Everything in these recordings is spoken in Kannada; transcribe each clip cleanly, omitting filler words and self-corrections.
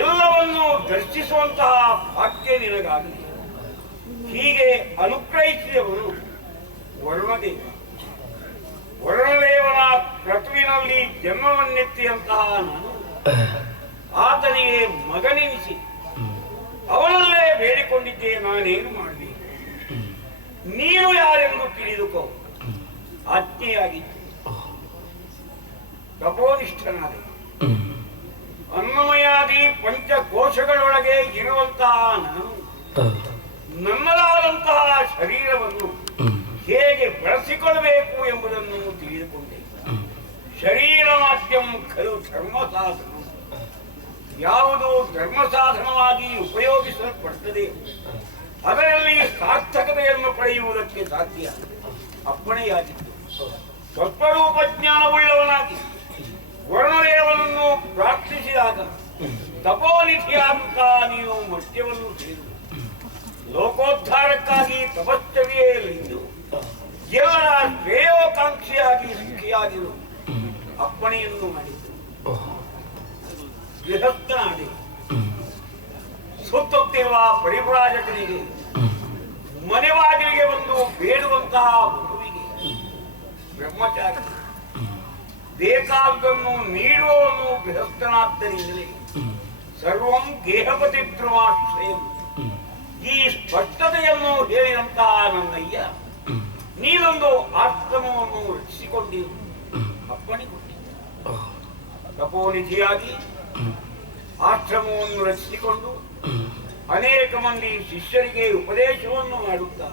ಎಲ್ಲವನ್ನು ದರ್ಶಿಸುವಂತಹ ಭಾಗ್ಯ ನಿನಗಾಗಲಿ. ಹೀಗೆ ಅನುಗ್ರಹಿಸಿದವನು ವರುಣದೇವ. ವರುಣದೇವನ ಕ್ರತುವಿನಲ್ಲಿ ಜನ್ಮವನ್ನೆತ್ತಿದಂತಹ ನಾನು ಆತನಿಗೆ ಮಗನೆನಿಸಿ ಅವನಲ್ಲೇ ಬೇಡಿಕೊಂಡಿದ್ದೆ. ನಾನೇನು ಮಾಡಬೇಕು, ನೀನು ಯಾರೆಂದು ತಿಳಿದುಕೋ. ಆಜ್ಞೆಯಾಗಿತ್ತು. ತಪೋನಿಷ್ಠನಾದೆ. ಅನ್ನಮಯಾದಿ ಪಂಚಕೋಶಗಳೊಳಗೆ ಇರುವಂತಹ ನಾನು ನನ್ನದಾದಂತಹ ಶರೀರವನ್ನು ಹೇಗೆ ಬಳಸಿಕೊಳ್ಳಬೇಕು ಎಂಬುದನ್ನು ತಿಳಿದುಕೊಂಡೆ. ಶರೀರ ಮಾಧ್ಯಮ ಖಲು ಧರ್ಮ ಸಾಧನ. ಯಾವುದು ಧರ್ಮ ಸಾಧನವಾಗಿ ಉಪಯೋಗಿಸಲ್ಪಡುತ್ತದೆ ಅದರಲ್ಲಿ ಸಾರ್ಥಕತೆಯನ್ನು ಪಡೆಯುವುದಕ್ಕೆ ಸಾಧ್ಯ. ಅಪ್ಪಣೆಯಾಗಿತ್ತು. ಸ್ವಸ್ವರೂಪ ಜ್ಞಾನವುಳ್ಳವನಾಗಿ ವರುಣದೇವನನ್ನು ಪ್ರಾರ್ಥಿಸಿದಾಗ ತಪೋನಿಧಿಯಾದಂತಹ ನೀನು ಮರ್ತ್ಯವನ್ನು ಸೇರು. ಲೋಕೋದ್ಧಾರಕ್ಕಾಗಿ ತಪಶ್ಚರ್ಯೆಯಲ್ಲಿದ್ದು ಎಲ್ಲರ ಶ್ರೇಯೋಕಾಂಕ್ಷಿಯಾಗಿ ಸುಖಿಯಾಗಿರು ಅಪ್ಪಣೆಯನ್ನು ಮಾಡಿದ್ದು. ಗೃಹಸ್ಥನಾಡಿ ಸುತ್ತುತ್ತಿರುವ ಪರಿವ್ರಾಜಕನಿಗೆ ಮನೆವಾದಿಗೆ ಒಂದು ಬೇಡುವಂತಹ ಮಗುವಿಗೆ ಬ್ರಹ್ಮಚಾರಿ ಬೇಕಾದನ್ನು ನೀಡುವವನು ಗೃಹಸ್ಥನಾದ್ದರಿಂದಲೇ ಸರ್ವಂ ಗೇಹಪತಿ ಧ್ರುವಾಶ್ರಯಂ. ಈ ಸ್ಪಷ್ಟತೆಯನ್ನು ಹೇಳಿದಂತಹ ನನ್ನಯ್ಯ ನೀನೊಂದು ಆಶ್ರಮವನ್ನು ರಚಿಸಿಕೊಂಡಿರು ಅಪ್ಪಣಿಕೊಂಡಿದ್ದ. ತಪೋನಿಧಿಯಾಗಿ ಆಶ್ರಮವನ್ನು ರಚಿಸಿಕೊಂಡು ಅನೇಕ ಮಂದಿ ಶಿಷ್ಯರಿಗೆ ಉಪದೇಶವನ್ನು ಮಾಡುತ್ತಾ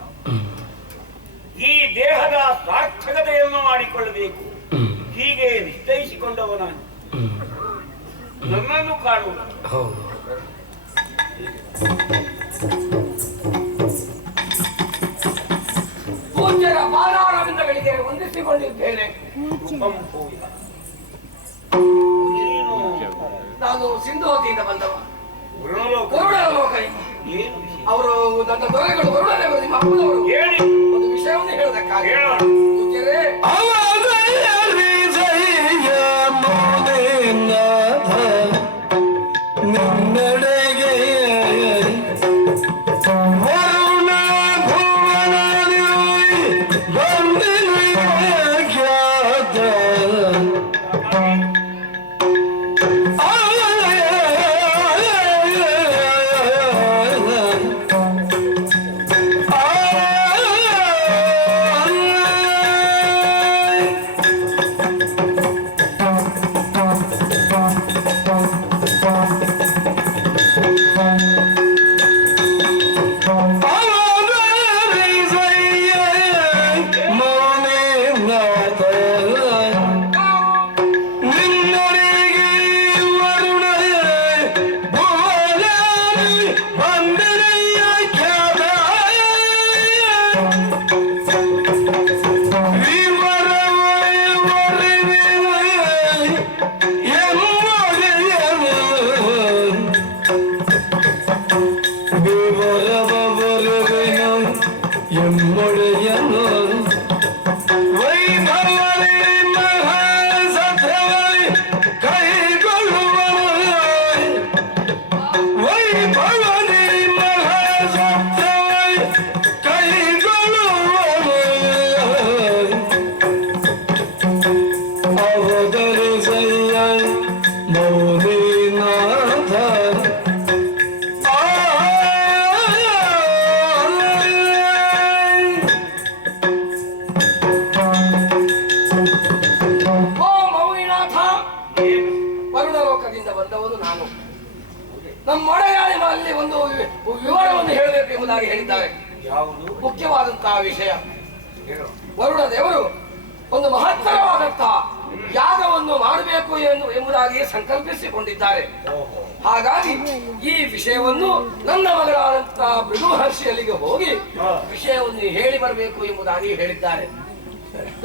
ಈ ದೇಹದ ಸಾರ್ಥಕತೆಯನ್ನು ಮಾಡಿಕೊಳ್ಳಬೇಕು ಹೀಗೆ ನಿಶ್ಚಯಿಸಿಕೊಂಡವನಾನು. ನನ್ನನ್ನು ಕಾಣುವ ಪೂಜ್ಯರ ಪಾದಾರವಿಂದಗಳಿಗೆ ವಂದಿಸಿಕೊಂಡಿದ್ದೇನೆ. ನಾನು ಸಿಂಧುವತಿಯಿಂದ ಬಂದವ. ವರುಣಲೋಕ ಅವರು ನನ್ನ ದೊರೆಗಳು ವರುಣದೇವರು ನಿಮ್ಮ ಅಪ್ಪನವರು ಒಂದು ವಿಷಯವನ್ನು ಹೇಳೋದಕ್ಕಾಗಿ ನಮ್ಮೊಡೆಯಲ್ಲಿ ಒಂದು ವಿವರವನ್ನು ಹೇಳಬೇಕು ಎಂಬುದಾಗಿ ಹೇಳಿದ್ದಾರೆ. ಮುಖ್ಯವಾದಂತಹ ವಿಷಯ, ವರುಣ ದೇವರು ಒಂದು ಮಹತ್ತರವಾದಂತಹ ಯಾಗವನ್ನು ಮಾಡಬೇಕು ಎಂಬುದಾಗಿ ಸಂಕಲ್ಪಿಸಿಕೊಂಡಿದ್ದಾರೆ. ಹಾಗಾಗಿ ಈ ವಿಷಯವನ್ನು ನನ್ನ ಮಗಳಾದಂತಹ ಭೃಗು ಮಹರ್ಷಿಯಲ್ಲಿಗೆ ಹೋಗಿ ವಿಷಯವನ್ನು ಹೇಳಿ ಬರಬೇಕು ಎಂಬುದಾಗಿ ಹೇಳಿದ್ದಾರೆ.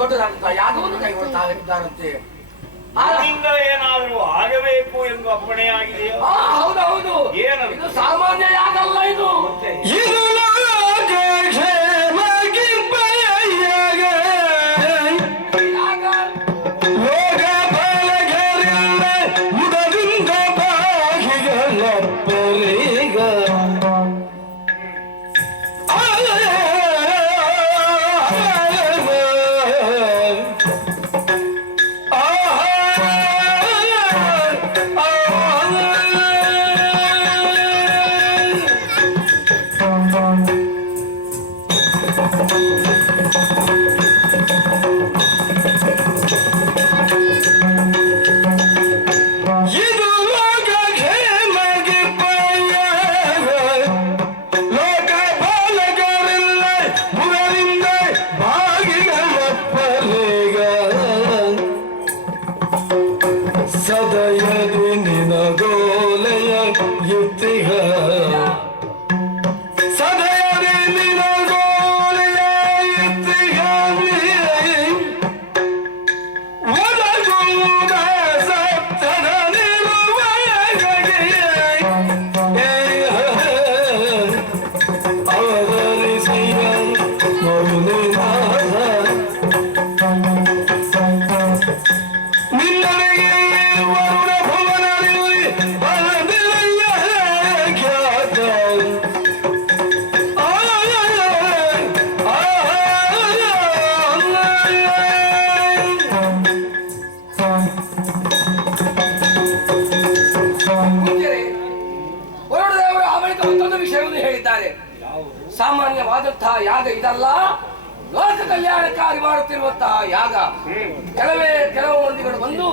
ದೊಡ್ಡದಾದಂತಹ ಯಾಗವನ್ನು ಕೈಗೊಳ್ಳುತ್ತಾರಂತೆ. ಏನಾದರೂ ಆಗಬೇಕು ಎಂದು ಅಪ್ಪಣೆಯಾಗಿದೆಯೋ? ಹೌದೌದು, ಇದು ಸಾಮಾನ್ಯ ಯಾಗಲ್ಲ. ಇದು ಲೋಕ ಸಿಂಹ ಸದಯರಿ ನಿನಗೋಲೆಯ ಒಳಗುವುದ ಸತ್ತದ ಅವತರಿಸಿದ ಮೌನಿನಾಥ ನಿನ್ನರಿಗೆ ವರುಣ ಭುವನದಲ್ಲಿ ಬಲದಿಲಯ್ಯ ಖ್ಯಾತ ಮುಂಚೆನೆ ವರುಣದೇವರು ಆ ಬಳಿಕ ಮತ್ತೊಂದು ವಿಷಯವನ್ನು ಹೇಳಿದ್ದಾರೆ. ಸಾಮಾನ್ಯವಾದಂತಹ ಯಾಗ ಇದಲ್ಲ, ಲೋಕ ಕಲ್ಯಾಣಕ್ಕಾಗಿ ಮಾಡುತ್ತಿರುವಂತಹ ಯಾಗ. ಕೆಲವು ಮಂದಿಗಳು ಬಂದು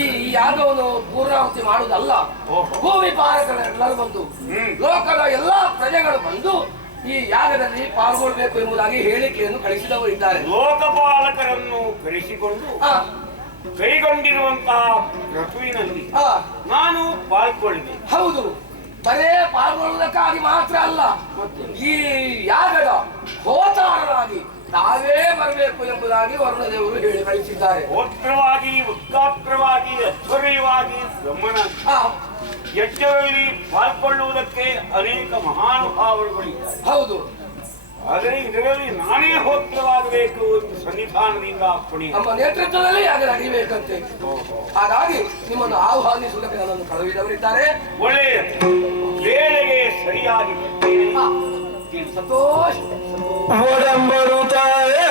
ಈ ಯಾಗವನ್ನು ಪೂರ್ಣಾಹುತಿ ಮಾಡುವುದಲ್ಲ, ಭೂಮಿ ಪಾಲಕರೆಲ್ಲರೂ ಬಂದು ಲೋಕದ ಎಲ್ಲಾ ಪ್ರಜೆಗಳು ಬಂದು ಈ ಯಾಗದಲ್ಲಿ ಪಾಲ್ಗೊಳ್ಬೇಕು ಎಂಬುದಾಗಿ ಹೇಳಿಕೆಯನ್ನು ಕಳಿಸಿದವರಿದ್ದಾರೆ. ಲೋಕಪಾಲಕರನ್ನು ಕರೆಸಿಕೊಂಡು ಕೈಗೊಂಡಿರುವಂತಹ ಋತುವಿನಲ್ಲಿ ನಾನು ಪಾಲ್ಗೊಳ್ಳಿದೆ. ಹೌದು, ಬರೇ ಪಾಲ್ಗೊಳ್ಳುವುದಕ್ಕಾಗಿ ಮಾತ್ರ ಅಲ್ಲ, ಈ ಯಾಗದ ಹೋತಾರರಾಗಿ ನಾವೇ ಬರಬೇಕು ಎಂಬುದಾಗಿ ವರುಣದೇವರು ಹೇಳಿ ಕಳಿಸಿದ್ದಾರೆ. ಗೋತ್ರವಾಗಿ ಉತ್ಕಾತ್ರವಾಗಿ ಅಧ್ವರ್ಯವಾಗಿ ಬ್ರಹ್ಮಣ ಯಜ್ಞದಲ್ಲಿ ಪಾಲ್ಗೊಳ್ಳುವುದಕ್ಕೆ ಅನೇಕ ಮಹಾನುಭಾವರುಗಳಿದ್ದಾರೆ. ಹೌದು, ಆದರೆ ಇದರಲ್ಲಿ ನಾನೇ ಹೋತ್ರವಾಗಬೇಕು ಎಂದು ಸನ್ನಿಧಾನದಿಂದ ಅಪ್ಪಣೆ ನಮ್ಮ ನೇತೃತ್ವದಲ್ಲಿ ಯಾಗ ನಡೀಬೇಕಂತೆ. ಹಾಗಾಗಿ ನಿಮ್ಮನ್ನು ಆಹ್ವಾನಿಸುವುದಕ್ಕೆ ನನ್ನನ್ನು ಕಳುಹಿದವರಿದ್ದಾರೆ. ಒಳ್ಳೆಯ ವೇಳೆಗೆ ಸರಿಯಾಗಿ ಸಂತೋಷ. ಒಡಂಬರುತ್ತಾರೆ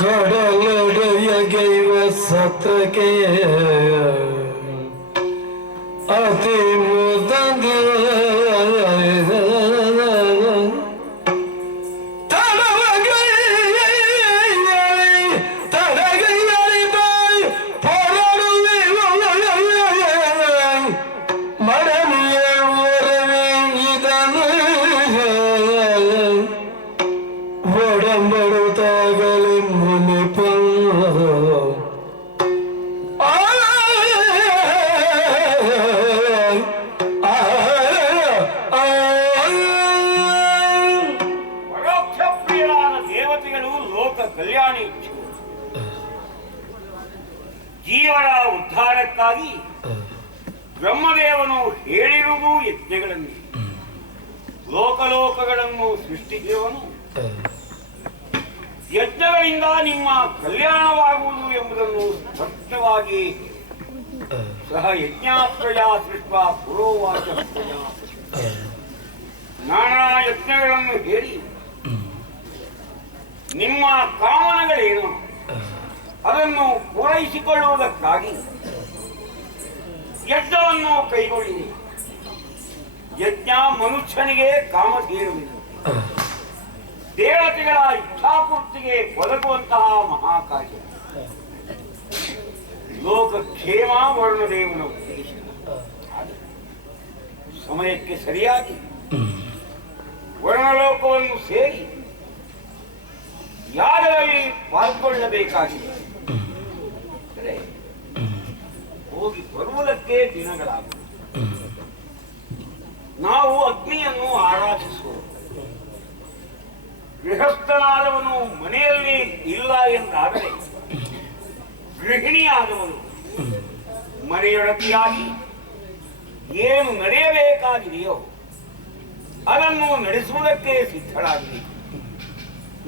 ಕಡಲೊಡೆಯಗೈವ ಸತ್ರಕ್ಕೆ ಅತಿ ಮುದ ಒಡಂಬಡುತ್ತಾಗಲಿ ಮುನಿಪ ಪರೋಕ್ಷ ಪ್ರಿಯರಾದ ದೇವತೆಗಳು ಲೋಕ ಕಲ್ಯಾಣಿ ಜೀವನ ಉದ್ಧಾರಕ್ಕಾಗಿ ಬ್ರಹ್ಮದೇವನು ಹೇಳಿರುವುದು ಯಜ್ಞಗಳನ್ನು, ಲೋಕಲೋಕಗಳನ್ನು ಸೃಷ್ಟಿಸಿರುವನು. ಯಜ್ಞಗಳಿಂದ ನಿಮ್ಮ ಕಲ್ಯಾಣವಾಗುವುದು ಎಂಬುದನ್ನು ಸ್ಪಷ್ಟವಾಗಿ ಸಹ ಯಜ್ಞ ಪ್ರಜಾ ಸೃಷ್ಟ ಪುರೋವಾಚ ಪ್ರಜಾ ನಾನಾ ಯಜ್ಞಗಳನ್ನು ಹೇಳಿ ನಿಮ್ಮ ಕಾಮನಗಳೇನು ಅದನ್ನು ಪೂರೈಸಿಕೊಳ್ಳುವುದಕ್ಕಾಗಿ ಯಜ್ಞವನ್ನು ಕೈಗೊಳ್ಳಿ. ಯಜ್ಞ ಮನುಷ್ಯನಿಗೆ ಕಾಮಧೇನುವಿನ ದೇವತೆಗಳ ಇಚ್ಛಾಪೂರ್ತಿಗೆ ಒದಗುವಂತಹ ಮಹಾಕಾರ್ಯ. ಲೋಕಕ್ಷೇಮ ವರುಣದೇವನ ಉದ್ದೇಶ. ಸಮಯಕ್ಕೆ ಸರಿಯಾಗಿ ವರ್ಣಲೋಕವನ್ನು ಸೇರಿ ಯಾಗದಲ್ಲಿ ಪಾಲ್ಗೊಳ್ಳಬೇಕಾಗಿದೆ. ಹೋಗಿ ಬರುವುದಕ್ಕೆ ದಿನಗಳಾಗುವುದು. ನಾವು ಅಗ್ನಿಯನ್ನು ಆರಾಧಿಸುವುದು. ಗೃಹಸ್ಥನಾದವನು ಮನೆಯಲ್ಲಿ ಇಲ್ಲ ಎಂದಾದರೆ ಗೃಹಿಣಿಯಾದವನು ಮನೆಯೊಡತಿಯಾಗಿ ಏನು ನಡೆಯಬೇಕಾಗಿದೆಯೋ ಅದನ್ನು ನಡೆಸುವುದಕ್ಕೆ ಸಿದ್ಧರಾಗಬೇಕು.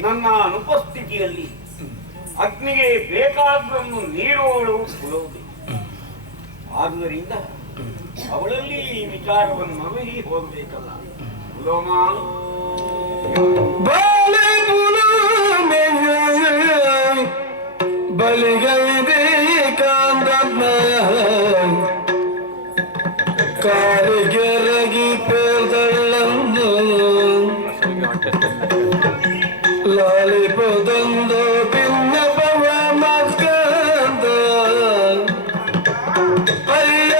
ನನ್ನ ಅನುಪಸ್ಥಿತಿಯಲ್ಲಿ ಅಗ್ನಿಗೆ ಬೇಕಾದನ್ನು ನೀಡುವವಳು ಕುಲೋದೆ. ಆದುದರಿಂದ ಅವಳಲ್ಲಿ ಈ ವಿಚಾರವನ್ನು ಮರುಗಿ ಹೋಗಬೇಕಲ್ಲ. ಕುಲೋಮ ಬಲಿಗೈದೆ ಕಾಂದನ ಕಾರಿಗೆರಗಿ ಪೇದಳ್ಳಂದು ಲಾಲಿಪದಂದು ಭಿನ್ನಪವ ಮಕ್ಕಂದ ಅಯ್ಯ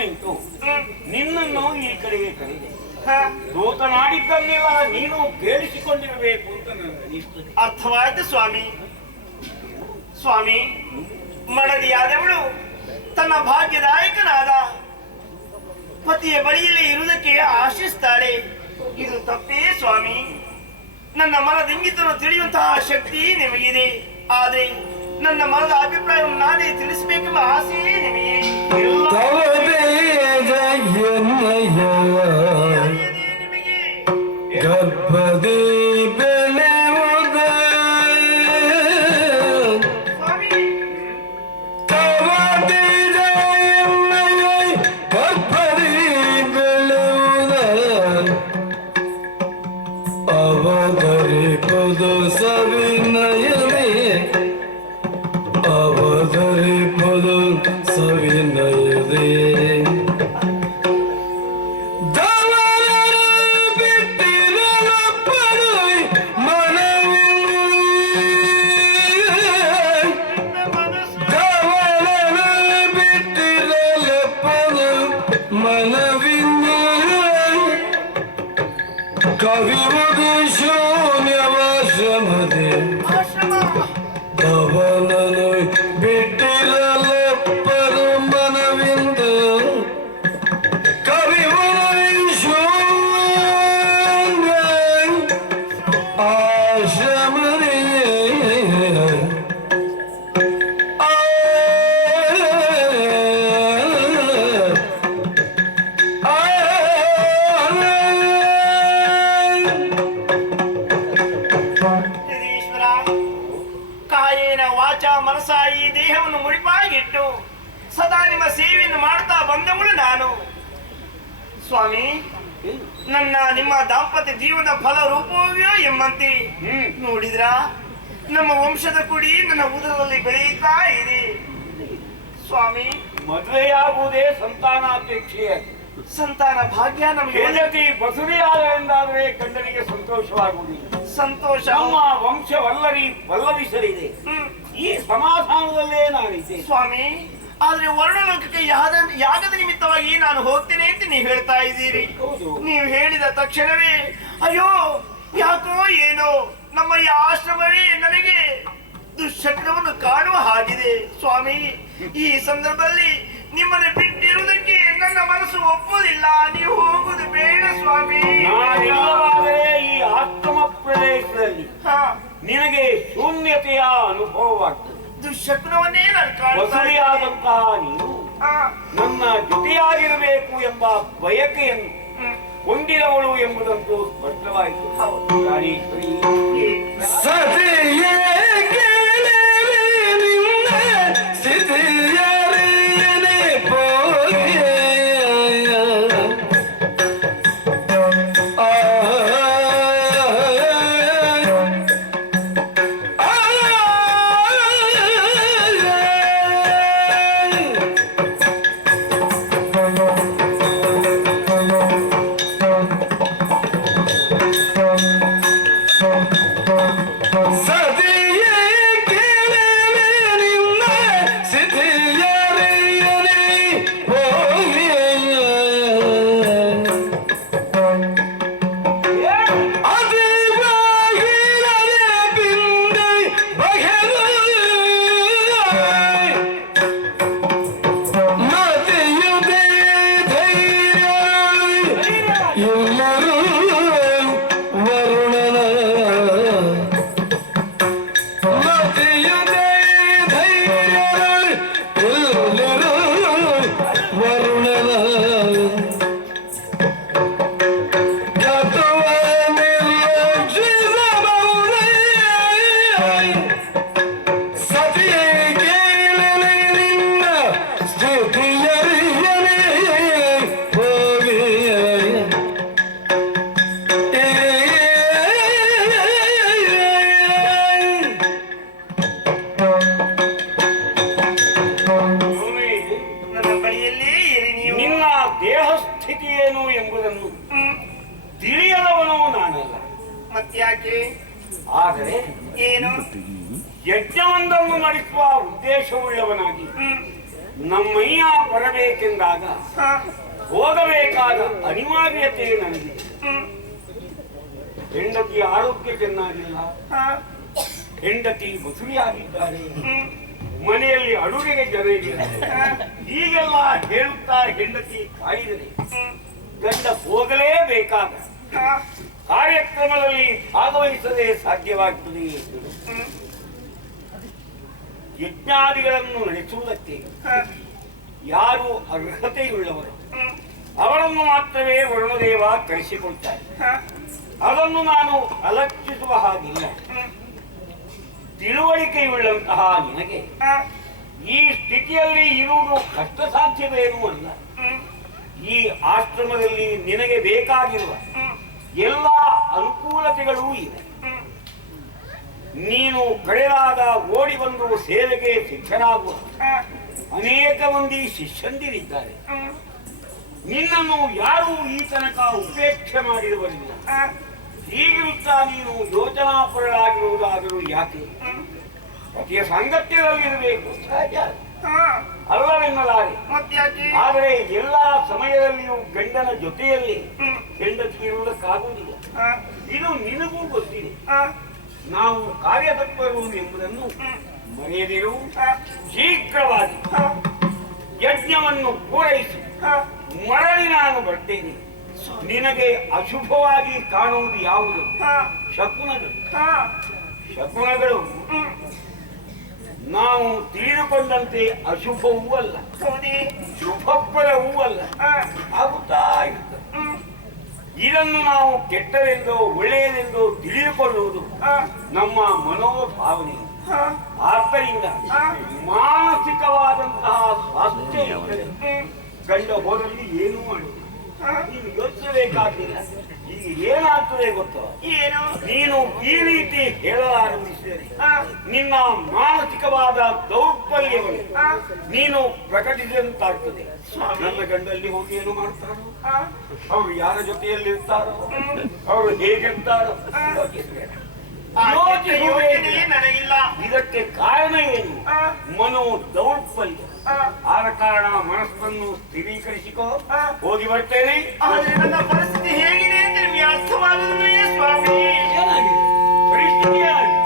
ನಿಂತು ನಿನ್ನನ್ನು ಈ ಕಡೆಗೆ ಕರೆದೆ. ಹ, ದೂತನಾಡಿದ್ದನ್ನೆಲ್ಲ ನೀನು ಕೇಳಿಸಿಕೊಂಡಿರಬೇಕು ಅಂತ ನನಗೆ ಅನಿಸ್ತದೆ. ಅರ್ಥವಾಯ್ತು ಸ್ವಾಮಿ. ಸ್ವಾಮಿ, ಮಡದಿಯಾದವಳು ತನ್ನ ಭಾಗ್ಯದಾಯಕನಾದ ಪತಿಯ ಬಳಿಯಲ್ಲಿ ಇರುವುದಕ್ಕೆ ಆಶಿಸ್ತಾಳೆ. ಇದು ತಪ್ಪೇ ಸ್ವಾಮಿ. ನನ್ನ ಮನದ ಇಂಗಿತವನ್ನು ತಿಳಿಯುವಂತಹ ಶಕ್ತಿ ನಿಮಗಿದೆ. ಆದರೆ ನನ್ನ ಮನದ ಅಭಿಪ್ರಾಯವನ್ನು ನಾನೇ ತಿಳಿಸಬೇಕೆಂಬ ಆಸೆಯೇ ನಿಮಗೆ ಇಲ್ಲ. ನಿಮಗೆ ಗರ್ಭದಿ ಬೆಳೆಯುವುದ ಸ್ವಾಮಿ, ತವದಿ ಜಯಮ್ಮಯ್ಯ ಗರ್ಭದಿ ಬೆಳೆಯುವುದ ಅವತರಿಪದು ಸವಿನಯನೇ ಅವತರಿಪದು ಸವಿನಯದೇ ಕವಿವುದು ಶೂನ್ಯವಾಶ್ರಮದೆ ಆಶ್ರಮ ಅವನನು ಬಿಟ್ಟಿರಲಪ್ಪರು ಮನವಿಂದು ಕವಿವುದು ಶೂನ್ಯ ಆಶ್ರಮದೆ ಈಶ್ವರ, ಕಾಯೇನ ವಾಚ ಮನಸ ಈ ದೇಹವನ್ನು ಮುಡಿಪಾಗಿಟ್ಟು ಸದಾ ನಿಮ್ಮ ಸೇವೆಯನ್ನು ಮಾಡ್ತಾ ಬಂದವಳು ನಾನು. ಸ್ವಾಮಿ, ನನ್ನ ನಿಮ್ಮ ದಾಂಪತ್ಯ ಜೀವನ ಫಲ ರೂಪವ್ಯೋ ಎಂಬಂತೆ ನೋಡಿದ್ರ ನಮ್ಮ ವಂಶದ ಕುಡಿ ನನ್ನ ಉದರದಲ್ಲಿ ಬೆಳೆಯುತ್ತಾ ಇದೆ. ಸ್ವಾಮಿ, ಮದುವೆಯಾಗುವುದೇ ಸಂತಾನಾಪೇಕ್ಷೆಯ ಸಂತಾನ ಭಾಗ್ಯ ನಮಗೆ ಹೆಂಡತಿ ಬಸುರಿಯಾದರೆಂದಾದರೆ ಗಂಡನಿಗೆ ಸಂತೋಷವಾಗುವುದಿಲ್ಲ. ಸಂತೋಷ. ನಮ್ಮ ವಂಶ ವಲ್ಲವಿಸಲಿದೆ. ಈ ಸಮಾಧಾನದಲ್ಲೇ ನಾನಿದ್ದೆ. ಸ್ವಾಮಿ, ಆದ್ರೆ ವರ್ಣಲೋಕಕ್ಕೆ ಯಾಗದ ನಿಮಿತ್ತವಾಗಿ ನಾನು ಹೋಗ್ತೇನೆ ಅಂತ ನೀವು ಹೇಳ್ತಾ ಇದ್ದೀರಿ. ಹೌದು. ನೀವು ಹೇಳಿದ ತಕ್ಷಣವೇ ಅಯ್ಯೋ ಯಾಕೋ ಏನೋ ನಮ್ಮ ಈ ಆಶ್ರಮವೇ ನನಗೆ ದುಶ್ಶಕನವನ್ನು ಕಾಣುವ ಹಾಗಿದೆ. ಸ್ವಾಮಿ, ಈ ಸಂದರ್ಭದಲ್ಲಿ ನಿಮ್ಮನ್ನು ಬಿಟ್ಟಿರುವುದಕ್ಕೆ ನನ್ನ ಮನಸ್ಸು ಒಪ್ಪುವುದಿಲ್ಲ. ನೀವು ಹೋಗುವುದು ಬೇಡ ಸ್ವಾಮಿ. ನಾನಿಲ್ಲವಾದರೆ ಈ ಆಶ್ರಮ ಪ್ರದೇಶದಲ್ಲಿ ಹಾ, ನಿನಗೆ ಶೂನ್ಯತೆಯ ಅನುಭವವಾಗ್ತದೆ. ದುಶ್ಶಕನವನ್ನೇ ನಾನು ಕಾಣ್ತಾ ಇದ್ದೀನಿ. ಬಸುರಿಯಾದಂತಹ ನೀನು ಹಾ, ನನ್ನ ಜೊತೆಯಾಗಿರಬೇಕು ಎಂಬ ಬಯಕೆಯನ್ನು ಹೊಂದಿದವಳು ಎಂಬುದಂತೂ ಸ್ಪಷ್ಟವಾಯಿತು. ಹೌದು. ಪ್ರಾಣೇಶ್ವರಿ, ಸತಿಯೇ ಕೇಳಲಿ ನಿನ್ನ ಸ್ಥಿತಿಯರಿಯನೆ ಪೋಯೆ ಸತಿಯೇ ಕೇಳಲಿ ನಿನ್ನ ಸ್ಥಿತಿಯರಿಯನೆ ಪೋಯೆ ಅತಿವಾಗಿರದೆ ಬಿಂದೆ ಬಗೆದು ಮತಿಯುದೆ ಧೈರ್ಯ ಎಲ್ಲರೂ ವರುಣನ ಮತಿಯುದೆ ಧೈರ್ಯ ಎಲ್ಲರೂ ವರುಣನ ಗತವ ನಿರ್ಲಕ್ಷಿಸಬಹುದೇ ಸತಿಯೇ ಕೇಳಲಿ ನಿನ್ನ ಸ್ಥಿತಿಯರಿಯನೇ ಹೋಗಿ ಭೂಮಿ, ನನ್ನ ಬಳಿಯಲ್ಲೇ ಇರಿ ನೀವು. ನಿನ್ನ ದೇಹ ಸ್ಥಿತಿ ಏನು ಎಂಬುದನ್ನು ಹ್ಮ್, ತಿಳಿಯದವನು ನಾನಲ್ಲ. ಮತ್ತ್ಯಾಕೆ? ಆದರೆ ಏನು? ಯಜ್ಞವೊಂದನ್ನು ನಡೆಸುವ ಉದ್ದೇಶವುಳ್ಳವನಾಗಿ ಹ್ಮ್, ನಮ್ಮಯ್ಯ ಬರಬೇಕೆಂದಾಗ ಹಾ, ಹೋಗಬೇಕಾದ ಅನಿವಾರ್ಯತೆ ನನಗಿದೆ. ಹ್ಮ್, ಹೆಂಡತಿ ಆರೋಗ್ಯ ಚೆನ್ನಾಗಿಲ್ಲ, ಹಾ, ಹೆಂಡತಿ ಮಸುರಿಯಾಗಿದ್ದಾರೆ, ಹ್ಮ್, ಮನೆಯಲ್ಲಿ ಅಡುಗೆಗೆ ಜನ ಇಲ್ಲ. ಹಾ, ಹೀಗೆಲ್ಲ ಹೇಳುತ್ತಾ ಹೆಂಡತಿ ಕಾಯಿದರೆ ಹ್ಮ್, ಗಂಡ ಹೋಗಲೇಬೇಕಾದ ಹಾ, ಕಾರ್ಯಕ್ರಮದಲ್ಲಿ ಭಾಗವಹಿಸದೆ ಸಾಧ್ಯವಾಗ್ತದೆ. ಹ್ಮ್, ಯಜ್ಞಾದಿಗಳನ್ನು ನಡೆಸುವುದಕ್ಕೆ ಹಾ, ಯಾರು ಅರ್ಹತೆಯುಳ್ಳವರು ಹ್ಮ್, ಅವರನ್ನು ಮಾತ್ರವೇ ವರುಣದೇವ ಕರೆಸಿಕೊಳ್ತಾರೆ. ಹಾ, ಅದನ್ನು ನಾನು ಅಲಕ್ಷಿಸುವ ಹಾಗಿಲ್ಲ. ಹ್ಮ್, ತಿಳುವಳಿಕೆಯುಳ್ಳಂತಹ ನಿನಗೆ ಹಾ, ಈ ಸ್ಥಿತಿಯಲ್ಲಿ ಇರುವುದು ಕಷ್ಟ ಸಾಧ್ಯವೇನೂ ಅಲ್ಲ. ಹ್ಮ್, ಈ ಆಶ್ರಮದಲ್ಲಿ ನಿನಗೆ ಬೇಕಾಗಿರುವ ಹ್ಮ್, ಎಲ್ಲ ಅನುಕೂಲತೆಗಳೂ ಇವೆ. ಹ್ಮ್, ನೀನು ಕಳೆದಾಗ ಓಡಿ ಬಂದು ಸೇವೆಗೆ ಸಿದ್ಧರಾಗುವ ಹಾ, ಅನೇಕ ಮಂದಿ ಶಿಷ್ಯಂದಿರಿದ್ದಾರೆ. ಹ್ಮ್, ನಿನ್ನನ್ನು ಯಾರೂ ಈ ತನಕ ಉಪೇಕ್ಷೆ ಮಾಡಿರುವರಿಲ್ಲ. ಹಾ, ಹೀಗಿರುತ್ತಾ ನೀನು ಯೋಚನಾಪರರಾಗಿರುವುದಾದರೂ ಯಾಕೆ? ಹ್ಮ್, ಪತಿಯ ಸಾಂಗತ್ಯದಲ್ಲಿರಬೇಕು ಸಹಜ, ಹಾ, ಅಲ್ಲವೆನ್ನಲಾರೆ. ಮತ್ತ್ಯಾಕೆ? ಆದರೆ ಎಲ್ಲ ಸಮಯದಲ್ಲಿಯೂ ಗಂಡನ ಜೊತೆಯಲ್ಲಿ ಹ್ಮ್, ಹೆಂಡತಿ ಇರುವುದಕ್ಕಾಗುವುದಿಲ್ಲ. ಹಾ, ಇದು ನಿನಗೂ ಗೊತ್ತಿದೆ. ಹಾ, ನಾವು ಕಾರ್ಯತತ್ಪರು ಎಂಬುದನ್ನು ಹ್ಮ್, ಮರೆಯದಿರು. ಹಾ, ಶೀಘ್ರವಾಗಿ ಹಾ, ಯಜ್ಞವನ್ನು ಪೂರೈಸಿ ಹಾ, ಮರಳಿ ನಾನು ಬರ್ತೇನೆ. ನಿನಗೆ ಅಶುಭವಾಗಿ ಕಾಣುವುದು ಯಾವುದು? ಹಾ, ಶಕುನಗಳು. ಹಾ, ಶಕುನಗಳು ಹ್ಮ್, ನಾವು ತಿಳಿದುಕೊಂಡಂತೆ ಅಶುಭವೂ ಅಲ್ಲ, ಹೌದೇ? ಶುಭಪ್ರದವೂ ಅಲ್ಲ, ಹಾ, ಆಗುತ್ತಾ ಇರ್ತದೆ. ಹ್ಮ್, ಇದನ್ನು ನಾವು ಕೆಟ್ಟದೆಂದೋ ಒಳ್ಳೆಯದೆಂದೋ ತಿಳಿದುಕೊಳ್ಳುವುದು ಹಾ, ನಮ್ಮ ಮನೋಭಾವನೆ. ಹಾ, ಆದ್ದರಿಂದ ಹಾ, ಮಾನಸಿಕವಾದಂತಹ ಸ್ವಾಸ್ಥ್ಯ ಇದ್ದರೆ ಹ್ಮ್, ಗಂಡ ಹೋದಲ್ಲಿ ಏನೂ ಮಾಡುವುದು. ಹಾ, ನೀನು ಯೋಚಿಸಬೇಕಾಗಿಲ್ಲ. ಈಗ ಏನಾಗ್ತದೆ ಗೊತ್ತೋ? ಏನು? ನೀನು ಈ ರೀತಿ ಹೇಳಲಾರಂಭಿಸಿದರೆ ಹಾ, ನಿನ್ನ ಮಾನಸಿಕವಾದ ದೌರ್ಬಲ್ಯವನ್ನು ಹಾ, ನೀನು ಪ್ರಕಟಿಸಿದಂತಾಗ್ತದೆ. ನನ್ನ ಗಂಡಲ್ಲಿ ಹೋಗಿ ಏನು ಮಾಡ್ತಾರೋ, ಹಾ, ಅವರು ಯಾರ ಜೊತೆಯಲ್ಲಿರ್ತಾರೋ, ಅವರು ಹೇಗಿರ್ತಾರೋ ಯೋಚಿಸಬೇಡ. ಆ ಯೋಚಿಸುವುದೇ ಯೋಚನೆ ಇಲ್ಲ. ನನಗಿಲ್ಲ. ಇದಕ್ಕೆ ಕಾರಣ ಏನು? ಹಾ, ಮನೋ ದೌರ್ಬಲ್ಯ. ಹಾ, ಆದ ಕಾರಣ ಮನಸ್ಸನ್ನು ಸ್ಥಿರೀಕರಿಸಿಕೋ. ಹಾ. ಹೋಗಿ ಬರ್ತೇನೆ. ಆದರೆ ನನ್ನ ಪರಿಸ್ಥಿತಿ ಹೇಗಿದೆ ಅಂತ ನಿಮಗೆ ಅರ್ಥವಾಗುವುದಿಲ್ಲ ಸ್ವಾಮಿ. ಏನಾಗಿದೆ? ಪರಿಸ್ಥಿತಿ ಏನಾಗಿದೆ?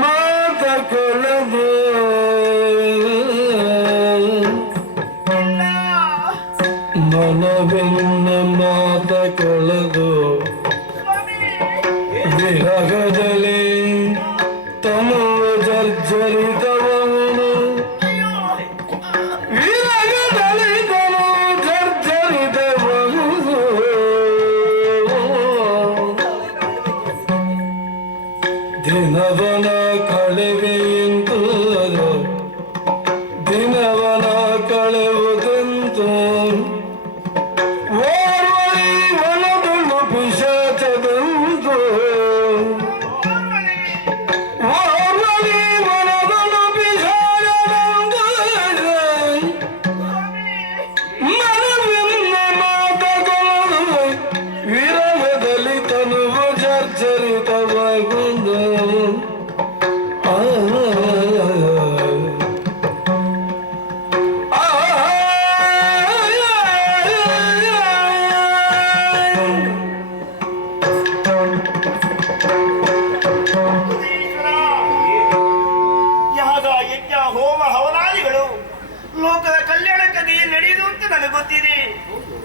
ಮಾತ ಕೊಳದು ಇಲ್ಲ. ಮನವೆನ್ನ ಮಾತ ಕೊಳದು ಸ್ವಾಮಿ, ವಿರಗದಲ್ಲಿ ತನುವ ಜರ್ಜರಿತವನು ಅಯ್ಯೋ, ವಿರಗದಲ್ಲಿ ತನುವ ಜರ್ಜರಿತವನು ದಿನವನ ಕಳೆವೆಂತು ದಿನವನ ಕಳೆವುದೆಂತು ಓರ್ವಳಿ ಒಳದೊಳು ಪಿಶಾಚದಂತು ಓರ್ವಳಿ ಒಳದೊಳು ಪಿಶಾಚದಂತು ಮನವೆನ್ನ ಮಾತಗಳು ವಿರಹದಲ್ಲಿ ತನುವು ಜರ್ಜರಿತವಾಗುವುದು ಈಶ್ವರ, ಯಾಗ ಯಜ್ಞ ಹೋಮ ಹವನಾದಿಗಳು ಲೋಕದ ಕಲ್ಯಾಣಕ್ಕಾಗಿ ನಡೆಯುವುದು ಅಂತ ನನಗೆ ಗೊತ್ತಿದೆ.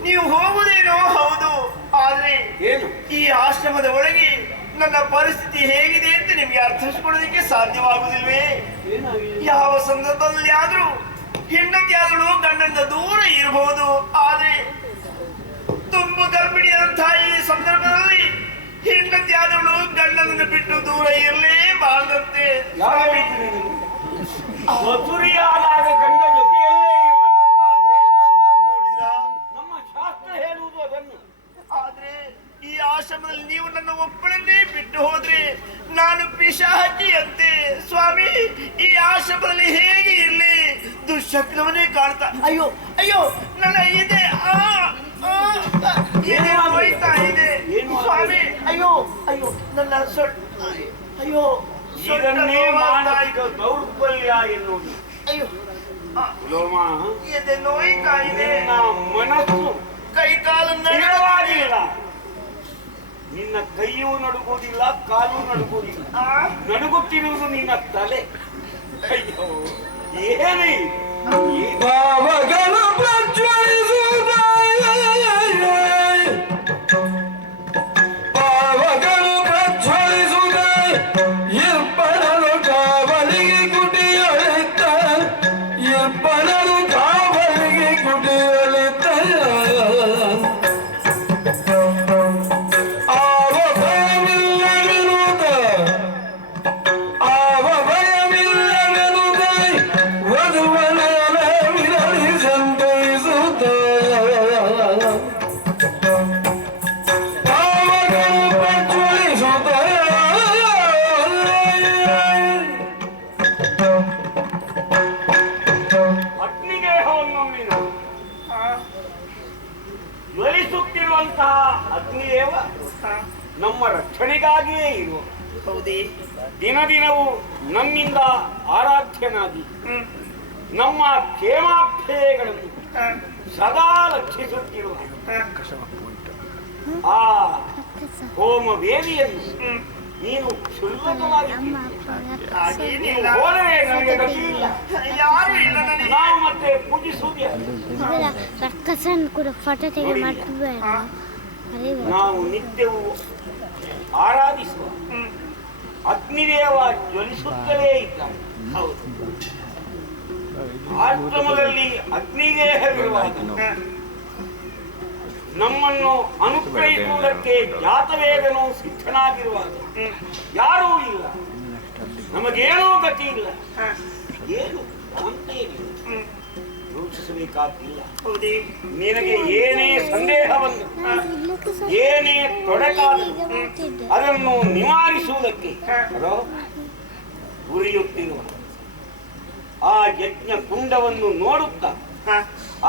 ನೀವು ಹೋಗುವುದೇನೋ ಹೌದು, ಆದ್ರೆ ಏನು? ಈ ಆಶ್ರಮದ ಒಳಗೆ ನನ್ನ ಪರಿಸ್ಥಿತಿ ಹೇಗಿದೆ ಅಂತ ನಿಮ್ಗೆ ಅರ್ಥಿಸಿಕೊಳ್ಳೋದಕ್ಕೆ ಸಾಧ್ಯವಾಗುವುದಿಲ್ವೇ? ಯಾವ ಸಂದರ್ಭದಲ್ಲಿ ಆದ್ರೂ ಹೆಂಡತಿಯಾದಳು ಗಂಡನಿಂದ ದೂರ ಇರಬಹುದು, ಆದ್ರೆ ತುಂಬ ಗರ್ಭಿಣಿಯಾದಂತಹ ಈ ಸಂದರ್ಭದಲ್ಲಿ ಹೆಂಡತಿಯಾದವಳು ಗಂಡನನ್ನು ಬಿಟ್ಟು ದೂರ ಇರಲೇಬಾರದಂತೆ. ಯಾವ ರೀತಿ ನೀನು? ಮಧುರಿಯಾದಾಗ ಗಂಡ ಜೊತೆಯಲ್ಲೇ ಇರುವನು. ನೋಡಿದ್ರಾ? ನಮ್ಮ ಶಾಸ್ತ್ರ ಹೇಳುವುದು ಅದನ್ನು. ಆದ್ರೆ ಈ ಆಶ್ರಮದಲ್ಲಿ ನೀವು ನನ್ನ ಒಬ್ಬಳನ್ನೇ ಬಿಟ್ಟು ಹೋದ್ರೆ ನಾನು ಪಿಶಾಚಿಯಂತೆ. ಸ್ವಾಮಿ, ಈ ಆಶ್ರಮದಲ್ಲಿ ಹೇಗೆ ಇರ್ಲಿ? ದುಶ್ಶಕ್ನವನ್ನೇ ಕಾಣ್ತಾ. ಅಯ್ಯೋ ಅಯ್ಯೋ, ನನ್ನ ಇದೆ ಎದೆ ಹೋಯ್ತಾ ಇದೆ ಸ್ವಾಮಿ. ಅಯ್ಯೋ ಅಯ್ಯೋ, ನನ್ನ ಅಯ್ಯೋ ಇದನ್ನೇ ಮಾನಸಿಕ ದೌರ್ಬಲ್ಯ ಮಾಡಿದೆಯಾ ಎನ್ನುವುದು. ಅಯ್ಯೋ ಆ, ಲೋಮ, ಎದೆ ನೋಯ್ತಾ ಇದೆ. ನಿನ್ನ ಮನಸ್ಸು ಕೈ ಕಾಲು ಸ್ಥಿರವಾಗಿಲ್ಲ. ನಿನ್ನ ಕೈಯೂ ನಡುಗುವುದಿಲ್ಲ, ಕಾಲು ನಡುಗುವುದಿಲ್ಲ. ನಡುಗುತ್ತಿರುವುದು ನಿನ್ನ ತಲೆ. ಅಯ್ಯೋ ಏನೇ ಪಾವಗನ ಪ್ರಜ್ವಲಿಸುತ್ತಾಯ ಪಾವಗನ ಪ್ರಜ್ವಲಿಸುತ್ತಾಯ ಇರ್ಪಣನು ಕಾವಲಿಗೆ ಗುಡಿಯಳಿತ ಇರ್ಪಣನು ಕಾವಲಿಗೆ ಗುಡಿಯಳಿತ ಆವ ಭಯವಿಲ್ಲವೆನುತ ಆವ ಭಯವಿಲ್ಲವೆನುತ ವಧುವನ ವಿರಳಿ ಸಂತೈಸುತ್ತ ಪಾವಗನು ಪ್ರಜ್ವಲಿಸುತ್ತ ಅಗ್ನಿಗೇಹವನ್ನೊಮ್ಮೆ ಜ್ವಲಿಸುತ್ತಿರುವಂತಹ ಅಗ್ನಿದೇವ ನಮ್ಮ ರಕ್ಷಣೆಗಾಗಿಯೇ ಇರುವ. ಹೌದೇ? ದಿನ ದಿನವೂ ನಮ್ಮಿಂದ ಆರಾಧ್ಯನಾಗಿ ನಮ್ಮ ಕ್ಷೇಮಾಭ್ಯಯಗಳನ್ನು ಸದಾ ರಕ್ಷಿಸುತ್ತಿರುವ ಆ ಹೋಮ ವೇದಿಯನ್ನು ನೀನು ಕ್ಷುಲ್ಲಕವಾಗಿ ಹಾಗೇನಿಲ್ಲ. ಹೋದರೆ ನನಗೆ ಗತಿ ಇಲ್ಲ. ಯಾರು ಇಲ್ಲ ನನಗೆ. ನಾವು ಮತ್ತೆ ಪೂಜಿಸುವುದೇ. ರಕ್ಕಸನ್ ಕೂಡ ಫೋಟೋ ತೆಗೆ ಮಾಡ್ತಿದ್ವಿ. ನಾವು ನಿತ್ಯವೂ ಆರಾಧಿಸುವ ಅಗ್ನಿದೇವ ಜ್ವಲಿಸುತ್ತಲೇ ಇದ್ದಾನೆ. ಹೌದು. ಆಶ್ರಮದಲ್ಲಿ ಅಗ್ನಿದೇಹವಿರುವಾಗ ನಮ್ಮನ್ನು ಅನುಗ್ರಹಿಸುವುದಕ್ಕೆ ಜಾತವೇದನು ಸಿದ್ಧನಾಗಿರುವಾಗ ಯಾರೂ ಇಲ್ಲ, ನಮಗೇನೂ ಗತಿ ಇಲ್ಲ, ಏನು ಅಂತ ಏನಿಲ್ಲ, ಯೋಚಿಸಬೇಕಾಗಿಲ್ಲ. ಹೌದೇ? ನಿನಗೆ ಏನೇ ಸಂದೇಹ ಬಂದು ಏನೇ ತೊಡಕಾದರೂ ಅದನ್ನು ನಿವಾರಿಸುವುದಕ್ಕೆ ಉರಿಯುತ್ತಿರುವ ಆ ಯಜ್ಞ ಕುಂಡವನ್ನು ನೋಡುತ್ತಾ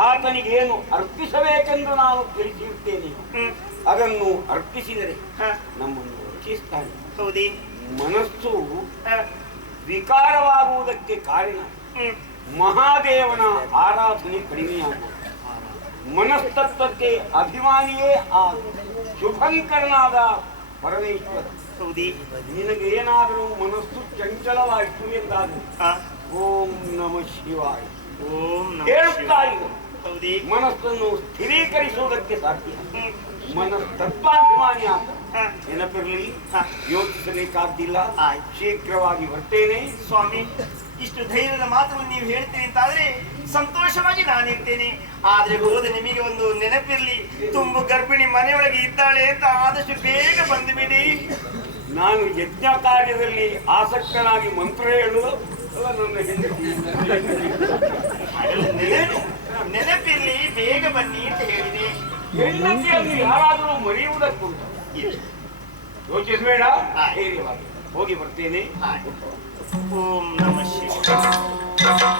ಆತನಿಗೇನು ಅರ್ಪಿಸಬೇಕೆಂದು ನಾನು ತಿಳಿಸಿರುತ್ತೇನೆ, ಅದನ್ನು ಅರ್ಪಿಸಿದರೆ ನಮ್ಮನ್ನು ರಕ್ಷಿಸ್ತಾನೆ. ಹೌದೇ? ಮನಸ್ಸು ವಿಕಾರವಾಗುವುದಕ್ಕೆ ಕಾರಣ ಮಹಾದೇವನ ಆರಾಧನೆ ಕಡಿಮೆಯಾಗುವುದು. ಮನಸ್ತತ್ವಕ್ಕೆ ಅಭಿಮಾನಿಯೇ ಆ ಶುಭಂಕರನಾದ ಪರಮೇಶ್ವರ. ಹೌದೇ? ನಿನಗೆ ಏನಾದರೂ ಮನಸ್ಸು ಚಂಚಲವಾಯಿತು ಎಂದಾದರೂ ಓಂ ನಮ ಶಿವಾಯ ಓಂ ನಮಃ ಹೇಳುತ್ತಾ ಶಿವಾಯ. ಇರು. ಹೌದೇ? ಮನಸ್ಸನ್ನು ಸ್ಥಿರೀಕರಿಸುವುದಕ್ಕೆ ಸಾಧ್ಯ. ಮನಸ್ತತ್ವಾಭಿಮಾನಿ ಆತ. ನೆನಪಿರಲಿ, ಯೋಚಿಸಬೇಕಾದ್ದಿಲ್ಲ. ಶೀಘ್ರವಾಗಿ ಬರ್ತೇನೆ. ಸ್ವಾಮಿ, ಇಷ್ಟು ಧೈರ್ಯದ ಮಾತನ್ನು ನೀವು ಹೇಳ್ತೀರಿ ಅಂತಾದ್ರೆ ಸಂತೋಷವಾಗಿ ನಾನಿರ್ತೇನೆ. ಆದ್ರೆ ಹೋದ ನಿಮಗೆ ಒಂದು ನೆನಪಿರ್ಲಿ, ತುಂಬು ಗರ್ಭಿಣಿ ಮನೆಯೊಳಗೆ ಇದ್ದಾಳೆ ಅಂತ ಆದಷ್ಟು ಬೇಗ ಬಂದು ಬಿಡಿ. ನಾನು ಯಜ್ಞ ಕಾರ್ಯದಲ್ಲಿ ಆಸಕ್ತನಾಗಿ ಮಂತ್ರ ಹೇಳುವ ನನ್ನ ಹೆಂಡತಿ ನೆನಪಿರ್ಲಿ, ಬೇಗ ಬನ್ನಿ ಅಂತ ಹೇಳಿದೆ. ಹೆಂಡತಿಯನ್ನು ಯಾರಾದರೂ ಮರೆಯುವುದಕ್ಕುಂಟು. ಯೋಚಿಸಬೇಡ, ಧೈರ್ಯವಾಗಿ ಹೋಗಿ ಬರ್ತೇನೆ. ಓಂ ನಮಃ ಶಿವಾಯ.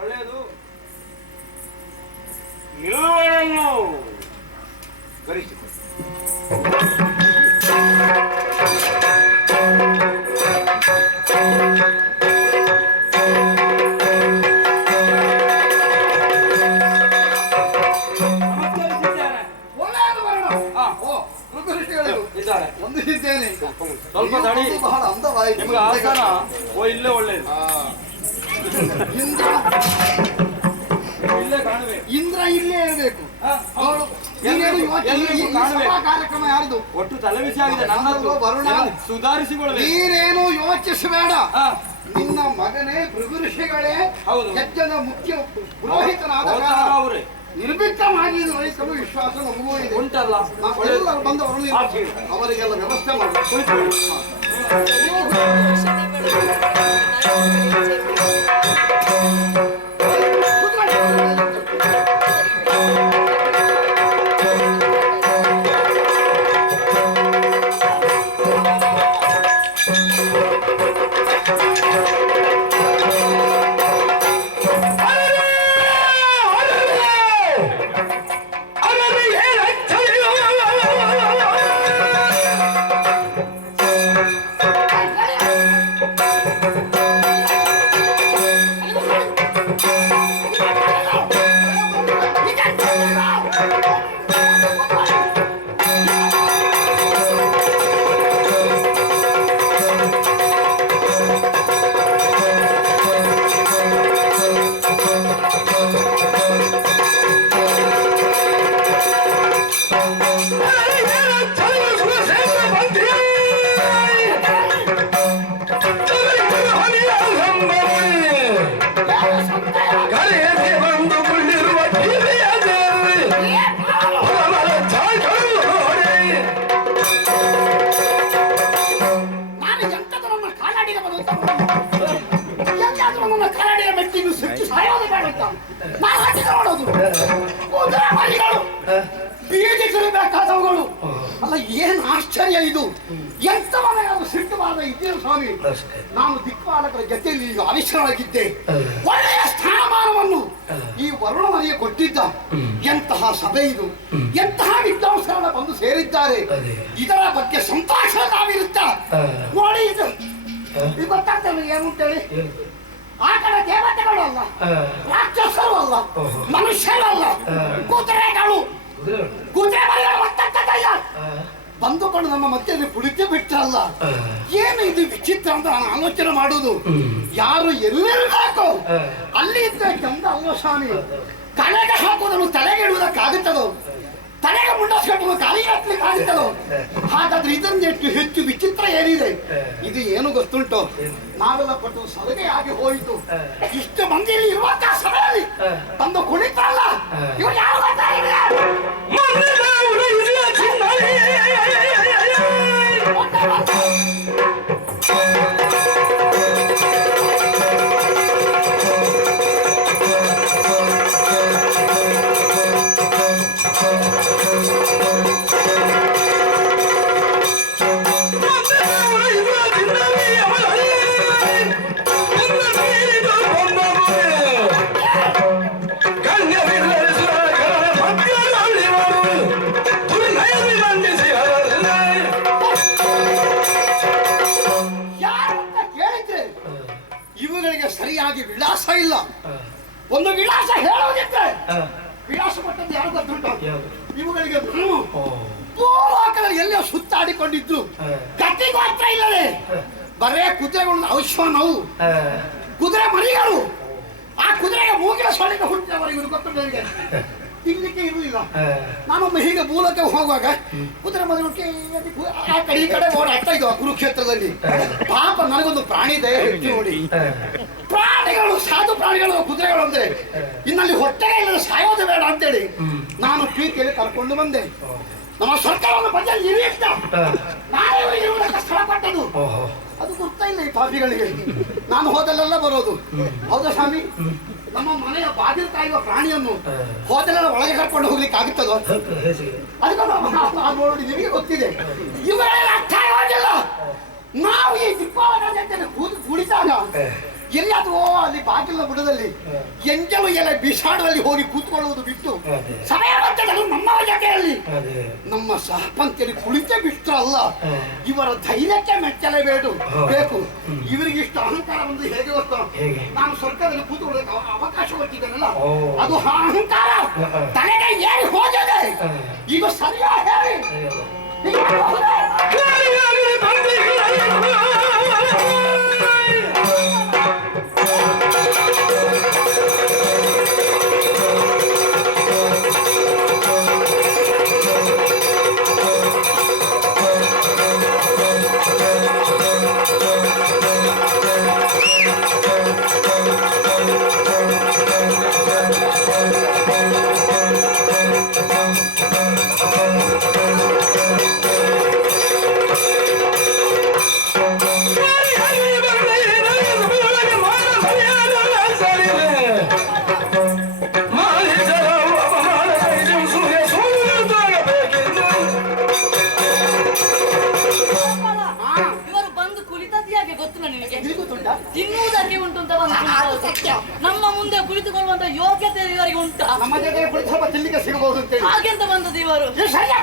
ಒಳ್ಳೆಯದು. ಇಳುವರನ್ನು ಕರೆಸಿಕೊಳ್ಳಿ. ಬಂದಿದ್ದೇನೆ. ಸ್ವಲ್ಪ ತಡಿ. ಬಹಳ ಅಂದವಾಯಿತು. ನಿಮ್ಗೆ ಆಸನ ಇಲ್ಲೇ ಒಳ್ಳೇದು. ಇಂದ್ರ ಇಲ್ಲೇ ಕಾಣಬೇಕು. ಇಂದ್ರ ಇಲ್ಲೇ ಇರಬೇಕು. ನೋಡು, ಎಲ್ರಿಗೂ ಈ ಕಾಣಬೇಕು. ಸಭಾ ಕಾರ್ಯಕ್ರಮ ಯಾರ್ದು? ಒಟ್ಟು ತಲೆಬಿಸಿ ಆಗಿದೆ ನನ್ನದು. ವರುಣ, ಸುಧಾರಿಸಿಕೊಳ್ಳಬೇಕು. ನೀನೇನು ಯೋಚಿಸಬೇಡ. ಹಾ, ನಿನ್ನ ಮಗನೇ ಭೃಗು ಋಷಿಗಳೇ ಹೌದು. ಯಜ್ಞದ ಮುಖ್ಯ ಪುರೋಹಿತನಾದ ಹೌದಾ ಕಾರಣ ಅವರೇ? ನಿರ್ಭೀತವಾಗಿ ವಹಿಸಲು ವಿಶ್ವಾಸ ನಮಗೂ ಇದೆ. ಉಂಟಲ್ಲ. ನಾವೆಲ್ಲರೂ ಬಂದವರು ಅವರಿಗೆಲ್ಲ ವ್ಯವಸ್ಥೆ ಮಾಡಿ ಅರೆ ನಾನು ಹಾಕಿದ್ರೆ ಮಾಡೋದು ಕುದುರೆ ಮರಿಗಳು ಬೀದಿಗಳು ಬೇಕಾದವುಗಳು ಅಲ್ಲ ಏನ್ ಆಶ್ಚರ್ಯ ಇದು ಎಂತ ಮನೆಯಾದ್ರು ಸಿಟ್ಟವಾದ ಇದ್ದೇನು ಸ್ವಾಮಿ ನಾನು ದಿಕ್ಪಾಲಕರ ಜೊತೆಯಲ್ಲಿ ಈಗ ಆವಿಷ್ಕರವಾಗಿದ್ದೆ ಒಳ್ಳೆಯ ಸ್ಥಾನಮಾನವನ್ನು ಈ ವರುಣ ನನಗೆ ಕೊಟ್ಟಿದ್ದ ಎಂತಹ ಸಭೆ ಇದು ಎಂತಹ ವಿದ್ವಾಂಸರನ್ನ ಬಂದು ಸೇರಿದ್ದಾರೆ ಇದರ ಬಗ್ಗೆ ಸಂತೋಷ ನಾವಿರುತ್ತ ನೋಡಿ ಇದು ಗೊತ್ತಾಗ್ತದೆ ಏನು ಅಂತೇಳಿ ಆ ಕಡೆ ದೇವತೆಗಳು ಅಲ್ಲ ರಾಕ್ಷಸರು ಅಲ್ಲ ಮನುಷ್ಯರು ಅಲ್ಲ ಕುದುರೆಗಳು ಕುದುರೆ ಮರಿಗಳು ಒತ್ತಕ್ಕದಯ್ಯ ಬಂದುಕೊಂಡು ನಮ್ಮ ಮಧ್ಯೆ ಕುಳಿತು ಬಿಟ್ಟರಲ್ಲ ಏನು ಇದು ವಿಚಿತ್ರ ಅಂತ ನಾನು ಆಲೋಚನೆ ಮಾಡುವುದು ಯಾರು ಎಲ್ಲೆಲ್ಲಾಕೋ ಅಲ್ಲಿ ಇದ್ರೆ ಚಂದ ಅಲ್ವ ಸ್ವಾಮಿ ತಲೆಗೆ ಹಾಕುವುದನ್ನು ತಲೆಗೆ ಇಡುವುದಕ್ಕಾಗುತ್ತದೋ ತಲೆಗೆ ಮುಂಡಾಸ್ಕೊಂಡು ಕಾಲಿಗೆ ಹಾಕ್ಲಿಕ್ಕೆ ಆಗುತ್ತದೋ ಹಾಗಾದ್ರೆ ಇದನ್ನೆಷ್ಟು ಹೆಚ್ಚು ವಿಚಿತ್ರ ಏನಿದೆ ಇದು ಏನು ಗೊತ್ತುಂಟು ನಾವೆಲ್ಲ ಪಟ್ಟು ಸಲಹೆ ಆಗಿ ಹೋಯಿತು ಇಷ್ಟು ಮಂದಿಯಲ್ಲಿ ಇರುವಂತಹ ಸಭೆಯಲ್ಲಿ ತಂದು ಕುಳಿತರಲ್ಲ ಇವರು ಯಾರು ಗೊತ್ತಾಗಿಲ್ಲ ಸರಿಯಾಗಿ ವಿಳಾಸ ಇಲ್ಲ ಒಂದು ವಿಳಾಸ ಹೇಳುವುದಿದ್ರೆ ವಿಳಾಸ ಕೊಟ್ಟದ್ದು ಯಾರು ಗೊತ್ತುಂಟು ಇವುಗಳಿಗೆ ಭೂಲೋಕದಲ್ಲಿ ಎಲ್ಲೋ ಸುತ್ತಾಡಿಕೊಂಡಿದ್ರು ಗತಿ ಗೋತ್ರ ಇಲ್ಲದೆ ಬರೇ ಕುದುರೆಗಳು ಔಶ್ವನವು ಕುದುರೆ ಮರಿಗಳು ಆ ಕುದುರೆಗೆ ಮೂಗಿನ ಸೊಳ್ಳೆಗೆ ಹುಟ್ಟಿದವರೆಗೂ ಗೊತ್ತುಂಟು ನನಗೆ ತಿನ್ಲಿಕ್ಕೆ ಇರುವುದಿಲ್ಲ ನಾನೊಮ್ಮೆ ಹೀಗೆ ಮೂಲಕ್ಕೆ ಹೋಗುವಾಗ ಕುದುರೆ ಮರಿಗಳು ಆ ಕಡೆ ಈ ಕಡೆ ಓಡಾಡ್ತಾ ಇದ್ವು ಕುರುಕ್ಷೇತ್ರದಲ್ಲಿ ಪಾಪ ನನಗೊಂದು ಪ್ರಾಣಿ ದಯ ಹೆಚ್ಚು ನೋಡಿ ಪ್ರಾಣಿಗಳು ಸಾಧು ಪ್ರಾಣಿಗಳು ಕುದುರೆಗಳು ಅಂದ್ರೆ ಇನ್ನಲ್ಲಿ ಹೊಟ್ಟೆಗೆ ಇಲ್ಲದೆ ಸಾಯೋದು ಬೇಡ ಅಂತೇಳಿ ನಾನು ಪ್ರೀತಿಯಲ್ಲಿ ಕರ್ಕೊಂಡು ಬಂದೆ ನಮ್ಮ ಸರ್ಕಾರವನ್ನು ಬಂದಲ್ಲಿ ಇರಿಯಿಟ್ಟ ನಾನೇ ಇರುವುದಕ್ಕೆ ಸ್ಥಳ ಕೊಟ್ಟದು ಅದು ಗೊತ್ತಾ ಇಲ್ಲ ಈ ಪಾಪಿಗಳಿಗೆ ನಾನು ಹೋದಲ್ಲೆಲ್ಲ ಬರೋದು ಹೌದಾ ಸ್ವಾಮಿ ನಮ್ಮ ಮನೆಯ ಬಾಗಿಲು ಕಾಯುವ ಪ್ರಾಣಿಯನ್ನು ಹೋದಲೆಲ್ಲ ಒಳಗೆ ಕರ್ಕೊಂಡು ಹೋಗ್ಲಿಕ್ಕೆ ಆಗುತ್ತದೋ ಅದಕ್ಕೆ ನೋಡಿ ನಿಮಗೆ ಗೊತ್ತಿದೆ ಇವರೆಲ್ಲ ಅರ್ಥ ಆಗೋದಿಲ್ಲ ನಾವು ಈ ದೀಪಾವಳಿ ಕುಳಿತಾಗ ಎಲ್ಲಾದ್ರೂ ಅಲ್ಲಿ ಬಾಗಿಲ ಬುಡದಲ್ಲಿ ಎಂಜಲು ಎಲೆ ಬಿಸಾಡುವಲ್ಲಿ ಹೋಗಿ ಕೂತ್ಕೊಳ್ಳುವುದು ಬಿಟ್ಟು ಸಮಯ ಬರ್ತದಲ್ಲ ನಮ್ಮ ಜೊತೆಯಲ್ಲಿ ನಮ್ಮ ಸಹಪಂಥಿಯಲ್ಲಿ ಕುಳಿತೇ ಬಿಟ್ಟರಲ್ಲ ಇವರ ಧೈರ್ಯಕ್ಕೆ ಮೆಚ್ಚಲೇಬೇಕು ಬೇಕು ಇವರಿಗೆ ಇಷ್ಟು ಅಹಂಕಾರ ಬಂದು ಹೇಗೆ ಗೊತ್ತು ನಾನು ಸ್ವರ್ಗದಲ್ಲಿ ಕೂತ್ಕೊಳ್ಳೋಕೆ ಅವಕಾಶ ಕೊಟ್ಟಿದ್ದೇನಲ್ಲ ಅದು ಅಹಂಕಾರ ತಲೆಗೆ ಏರಿ ಹೋಗಿದೆ ಈಗ ಸರಿಯಾ ಹೇಳಿ ತಿನ್ನುವುದಕ್ಕೆ ಉಂಟು ಅಂತ ಬಂದು ನಮ್ಮ ಮುಂದೆ ಕುಳಿತುಕೊಳ್ಳುವಂತ ಯೋಗ್ಯತೆ ಇವರಿಗೆ ಉಂಟಾ ನಮ್ಮ ಜೊತೆ ಕುಳಿತು ಸ್ವಲ್ಪ ತಿನ್ಲಿಕ್ಕೆ ಸಿಗಬಹುದು ಅಂತ ಹಾಗೆಂತ ಬಂದದ್ದು ಇವರು ಸರಿಯಾ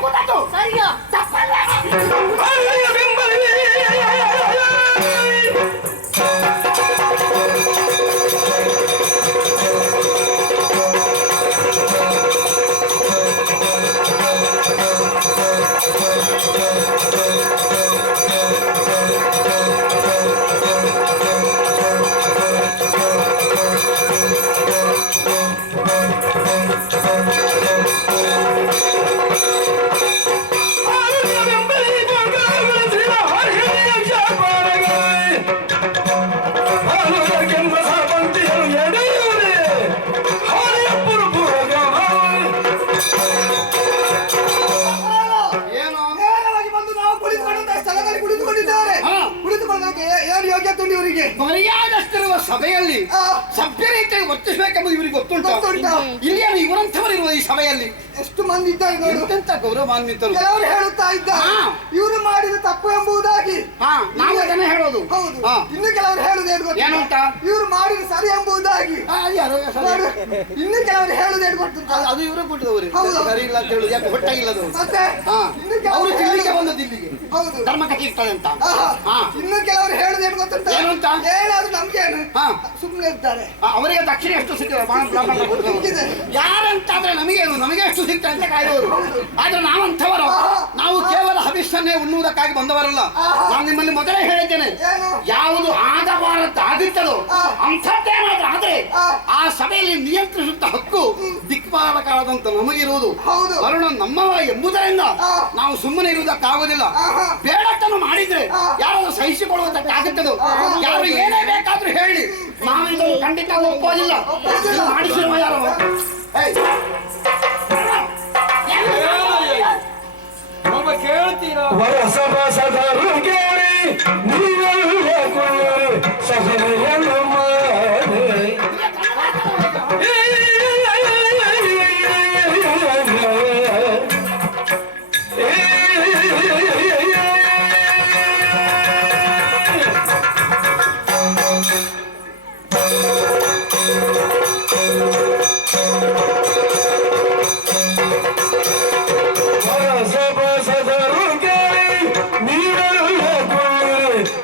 ಮರ್ಯಾದಷ್ಟಿರುವ ಸಭೆಯಲ್ಲಿ ಆ. ಸಭ್ಯ ರೀತಿಯಾಗಿ ವರ್ತಿಸಬೇಕೆಂಬುದು ಇವರಿಗೆ ಗೊತ್ತುಂಟು. ಗೊತ್ತುಂಟು. ಇಲ್ಲಿ ಇವರಂಥವರು ಇರುವ ಈ ಸಭೆಯಲ್ಲಿ ಎಷ್ಟು ಮಂದಿ ಇದ್ದಾರೆ ನೋಡು. ಎಂತೆಂತ ಗೌರವಾನ್ವಿತರು. ಕೆಲವರು ಹೇಳುತ್ತಾ ಇದ್ದಾರೆ ಹಾ. ಇವರು ಮಾಡಿದ ತಪ್ಪು ಎಂಬುದಾಗಿ. ಹಾ, ನಾವು ಅದನ್ನೇ ಹೇಳೋದು. ಹೌದು. ಹಾ. ಇನ್ನು ಕೆಲವರು ಹೇಳುದೇನು ಏನು ಅಂತ? ಇವರು ಮಾಡಿದ ಸರಿ ಎಂಬುದಾಗಿ. ಯಾರು ನೋಡು, ಇನ್ನು ಕೆಲವರು ಹೇಳುದೇನು ಗೊತ್ತುಂಟ? ಅದು ಇವರೇ ಕೊಟ್ಟಿದವರು. ಹೌದು. ಸರಿ ಇಲ್ಲ ಅಂತ ಹೇಳುದು. ಯಾಕೆ ಹೊಟ್ಟಾಗಿಲ್ಲದವರು. ಮತ್ತೆ ಹಾ. ಇನ್ನು ಅವರು ಕೆಲವರು ದಿಲ್ಲಿಗೆ ಬಂದದ್ದು ಇಲ್ಲಿಗೆ ಹೌದು. ಧರ್ಮ ಕಥೆ ಇರ್ತದೆ ಅಂತ. ಆಹಾ. ಹಾ. ಇನ್ನು ಕೆಲವರು ಹೇಳುದೇನು ಗೊತ್ತುಂಟ? ಏನು ಅಂತ? ಏನಾದ್ರು ನಮ್ಗೇನು ಹಾ. ಸುಮ್ಮನೆ ಇರ್ತಾರೆ. ಅವರಿಗೆ ದಕ್ಷಿಣ ಎಷ್ಟು ಸಿಗ್ತದೆ ಸಿಕ್ಕಿದೆ. ಯಾರಂತಾದ್ರೆ ನಮಗೇನು, ನಮಗೆ ಎಷ್ಟು ಸಿಗ್ತದೆ ಅಂತ ಕಾಯುವವರು. ಆದ್ರೆ ನಾವಂಥವರು, ನಾವು ಕೇವಲ ಹವಿಸ್ಸನ್ನೇ ಉಣ್ಣುವುದಕ್ಕಾಗಿ ಬಂದವರಲ್ಲ. ನಾನು ನಿಮ್ಮಲ್ಲಿ ಮೊದಲೇ ಹೇಳಿದ್ದೇನೆ, ಏನು? ಯಾವುದು ಆಗಬಾರದು ಆಗುತ್ತದೋ ಅಂಥದ್ದೇನಾದ್ರೂ ಆದ್ರೆ ಆ. ಆ ಸಭೆಯಲ್ಲಿ ನಿಯಂತ್ರಿಸುತ್ತ ಹಕ್ಕು ದಿಕ್ಪಾಲಕಾದಂತ ನಮಗಿರುವುದು. ಹೌದು. ವರುಣ ನಮ್ಮವ ಎಂಬುದರಿಂದ ಆ. ನಾವು ಸುಮ್ಮನೆ ಇರುವುದಕ್ಕಾಗುವುದಿಲ್ಲ. ಆಹಾ. ಬೇಡತನ್ನು ಮಾಡಿದ್ರೆ ಆ. ಯಾರಾದ್ರೂ ಸಹಿಸಿಕೊಳ್ಳುವುದಕ್ಕಾಗುತ್ತದೋ. ಯಾರು ಏನೇ ಬೇಕಾದ್ರೂ ಹೇಳಿ, ನಾವು ಇದನ್ನು ಖಂಡಿತ ಒಪ್ಪೋದಿಲ್ಲ. ಇದು ಮಾಡಿಸಿರುವ ಯಾರು? ಒಬ್ಬ ಕೇಳ್ತೀರಾ? ವರಸಬಸದರು ಕೇಳಿ ನೀವೆಲ್ಲ ಕೊಳ್ಳಿ ಸಹನೆಯನ್ನು ಮಾಡಿ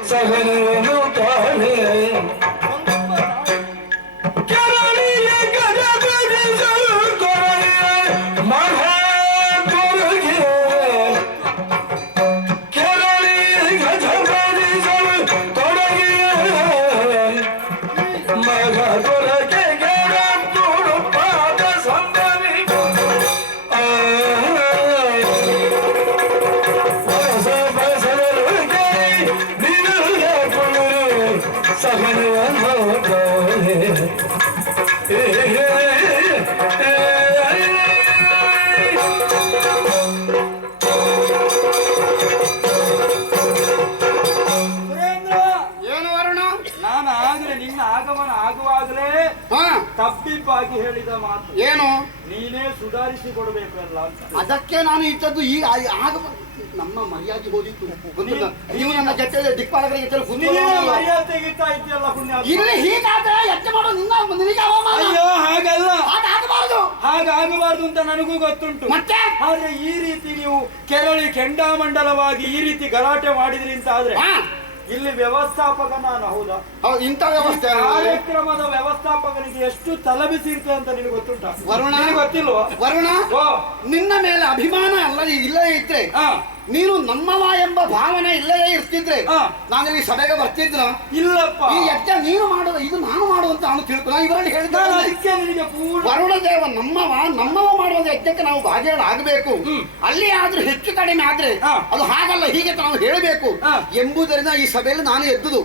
ಸಹನೆಯನ್ನು ತಾನೇ ಕೆರಳಿಯ ಗಜಬಡಿಸಲು ಕೊರಳಿಯ ಮಹಾ ಕೊರಗೆ ಕೆರಳಿಯ ಗಜಬಡಿಸಲು ಕೊರಗಿಯ ಮಗ ಕೊರಗೆ ಗೆಡ ತುಡುಪಾದ ಸಂಭವಿ ಸುರೇಂದ್ರ, ಏನು ವರುಣ? ನಾನು ಆಗ್ಲೇ ನಿನ್ನ ಆಗಮನ ಆಗುವಾಗಲೇ ಹಾ, ತಬ್ಬಿಬ್ಬಾಗಿ ಹೇಳಿದ ಮಾತು ಏನು? ನೀನೇ ಸುಧಾರಿಸಿ ಕೊಡಬೇಕಲ್ಲ ಅಂತ. ಅದಕ್ಕೆ ನಾನು ಇದ್ದದ್ದು ಈಗ ಆಗ ನಮ್ಮ ಮರ್ಯಾದೆ ಹೋದಿತ್ತು. ಗೊತ್ತಿಲ್ಲ, ನೀವು ನನ್ನ ಜೊತೆ ದಿಕ್ಪಾಲಕರ ಜೊತೆ ನೀನೇ ಮರ್ಯಾದೆ ತೆಗಿತಾ ಇದ್ದೀಯಲ್ಲ ಪುಣ್ಯ. ಇಲ್ಲಿ ಹೀಗಾದ್ರೆ ಯತ್ನ ಮಾಡೋ ನಿನಗೆ ಅವಮಾನ. ಅಯ್ಯೋ ಹಾಗಲ್ಲ, ಹಾಗಾಗಬಾರದು. ಹಾಗಾಗಬಾರ್ದು ಅಂತ ನನಗೂ ಗೊತ್ತುಂಟು. ಮತ್ತೆ ಆದ್ರೆ ಈ ರೀತಿ ನೀವು ಕೆರಳಿ ಕೆಂಡಾಮಂಡಲವಾಗಿ ಈ ರೀತಿ ಗಲಾಟೆ ಮಾಡಿದ್ರಿ ಅಂತ ಆದ್ರೆ ಹಾ, ಇಲ್ಲಿ ವ್ಯವಸ್ಥಾಪಕ ನಾನು ಹೌದಾ? ಹೌದು, ಇಂಥ ವ್ಯವಸ್ಥೆ ಕಾರ್ಯಕ್ರಮದ ವ್ಯವಸ್ಥಾಪಕನಿಗೆ ಎಷ್ಟು ತಲಬಿಸಿರ್ತದೆ ಅಂತ ನಿನಗೆ ಗೊತ್ತುಂಟ? ವರುಣ, ನಿನಗೆ ಗೊತ್ತಿಲ್ವಾ? ವರುಣ, ಓ, ನಿನ್ನ ಮೇಲೆ ಅಭಿಮಾನ ಇಲ್ಲದೇ ಇದ್ರೆ, ಹಾ, ನೀನು ನಮ್ಮವ ಎಂಬ ಭಾವನೆ ಇಲ್ಲದೇ ಇರ್ತಿದ್ರೆ ಹಾ. ನಾನು ಈ ಸಭೆಗೆ ಬರ್ತಿದ್ರ? ಇಲ್ಲಪ್ಪ. ಈ ಯಜ್ಞ ನೀನು ಮಾಡುವ, ಇದು ನಾನು ಮಾಡುವಂತ ನಾನು ತಿಳ್ಕೊ. ನಾನು ಇವರಲ್ಲಿ ನಾನು ಹೇಳಿದ ಅದಕ್ಕೆ ನಿನಗೆ ಪೂರ್ಣ ವರುಣ ದೇವ ನಮ್ಮವ ಮಾಡುವ ಯಜ್ಞಕ್ಕೆ ನಾವು ಭಾಗಿಯಾಗಬೇಕು. ಅಲ್ಲಿ ಆದ್ರೂ ಹೆಚ್ಚು ಕಡಿಮೆ ಆದ್ರೆ ಹಾ. ಅದು ಹಾಗಲ್ಲ, ಹೀಗೆ ನಾವು ಹೇಳಬೇಕು ಹಾ. ಎಂಬುದರಿಂದ ಈ ಸಭೆಯಲ್ಲಿ ನಾನು ಎದ್ದುದು.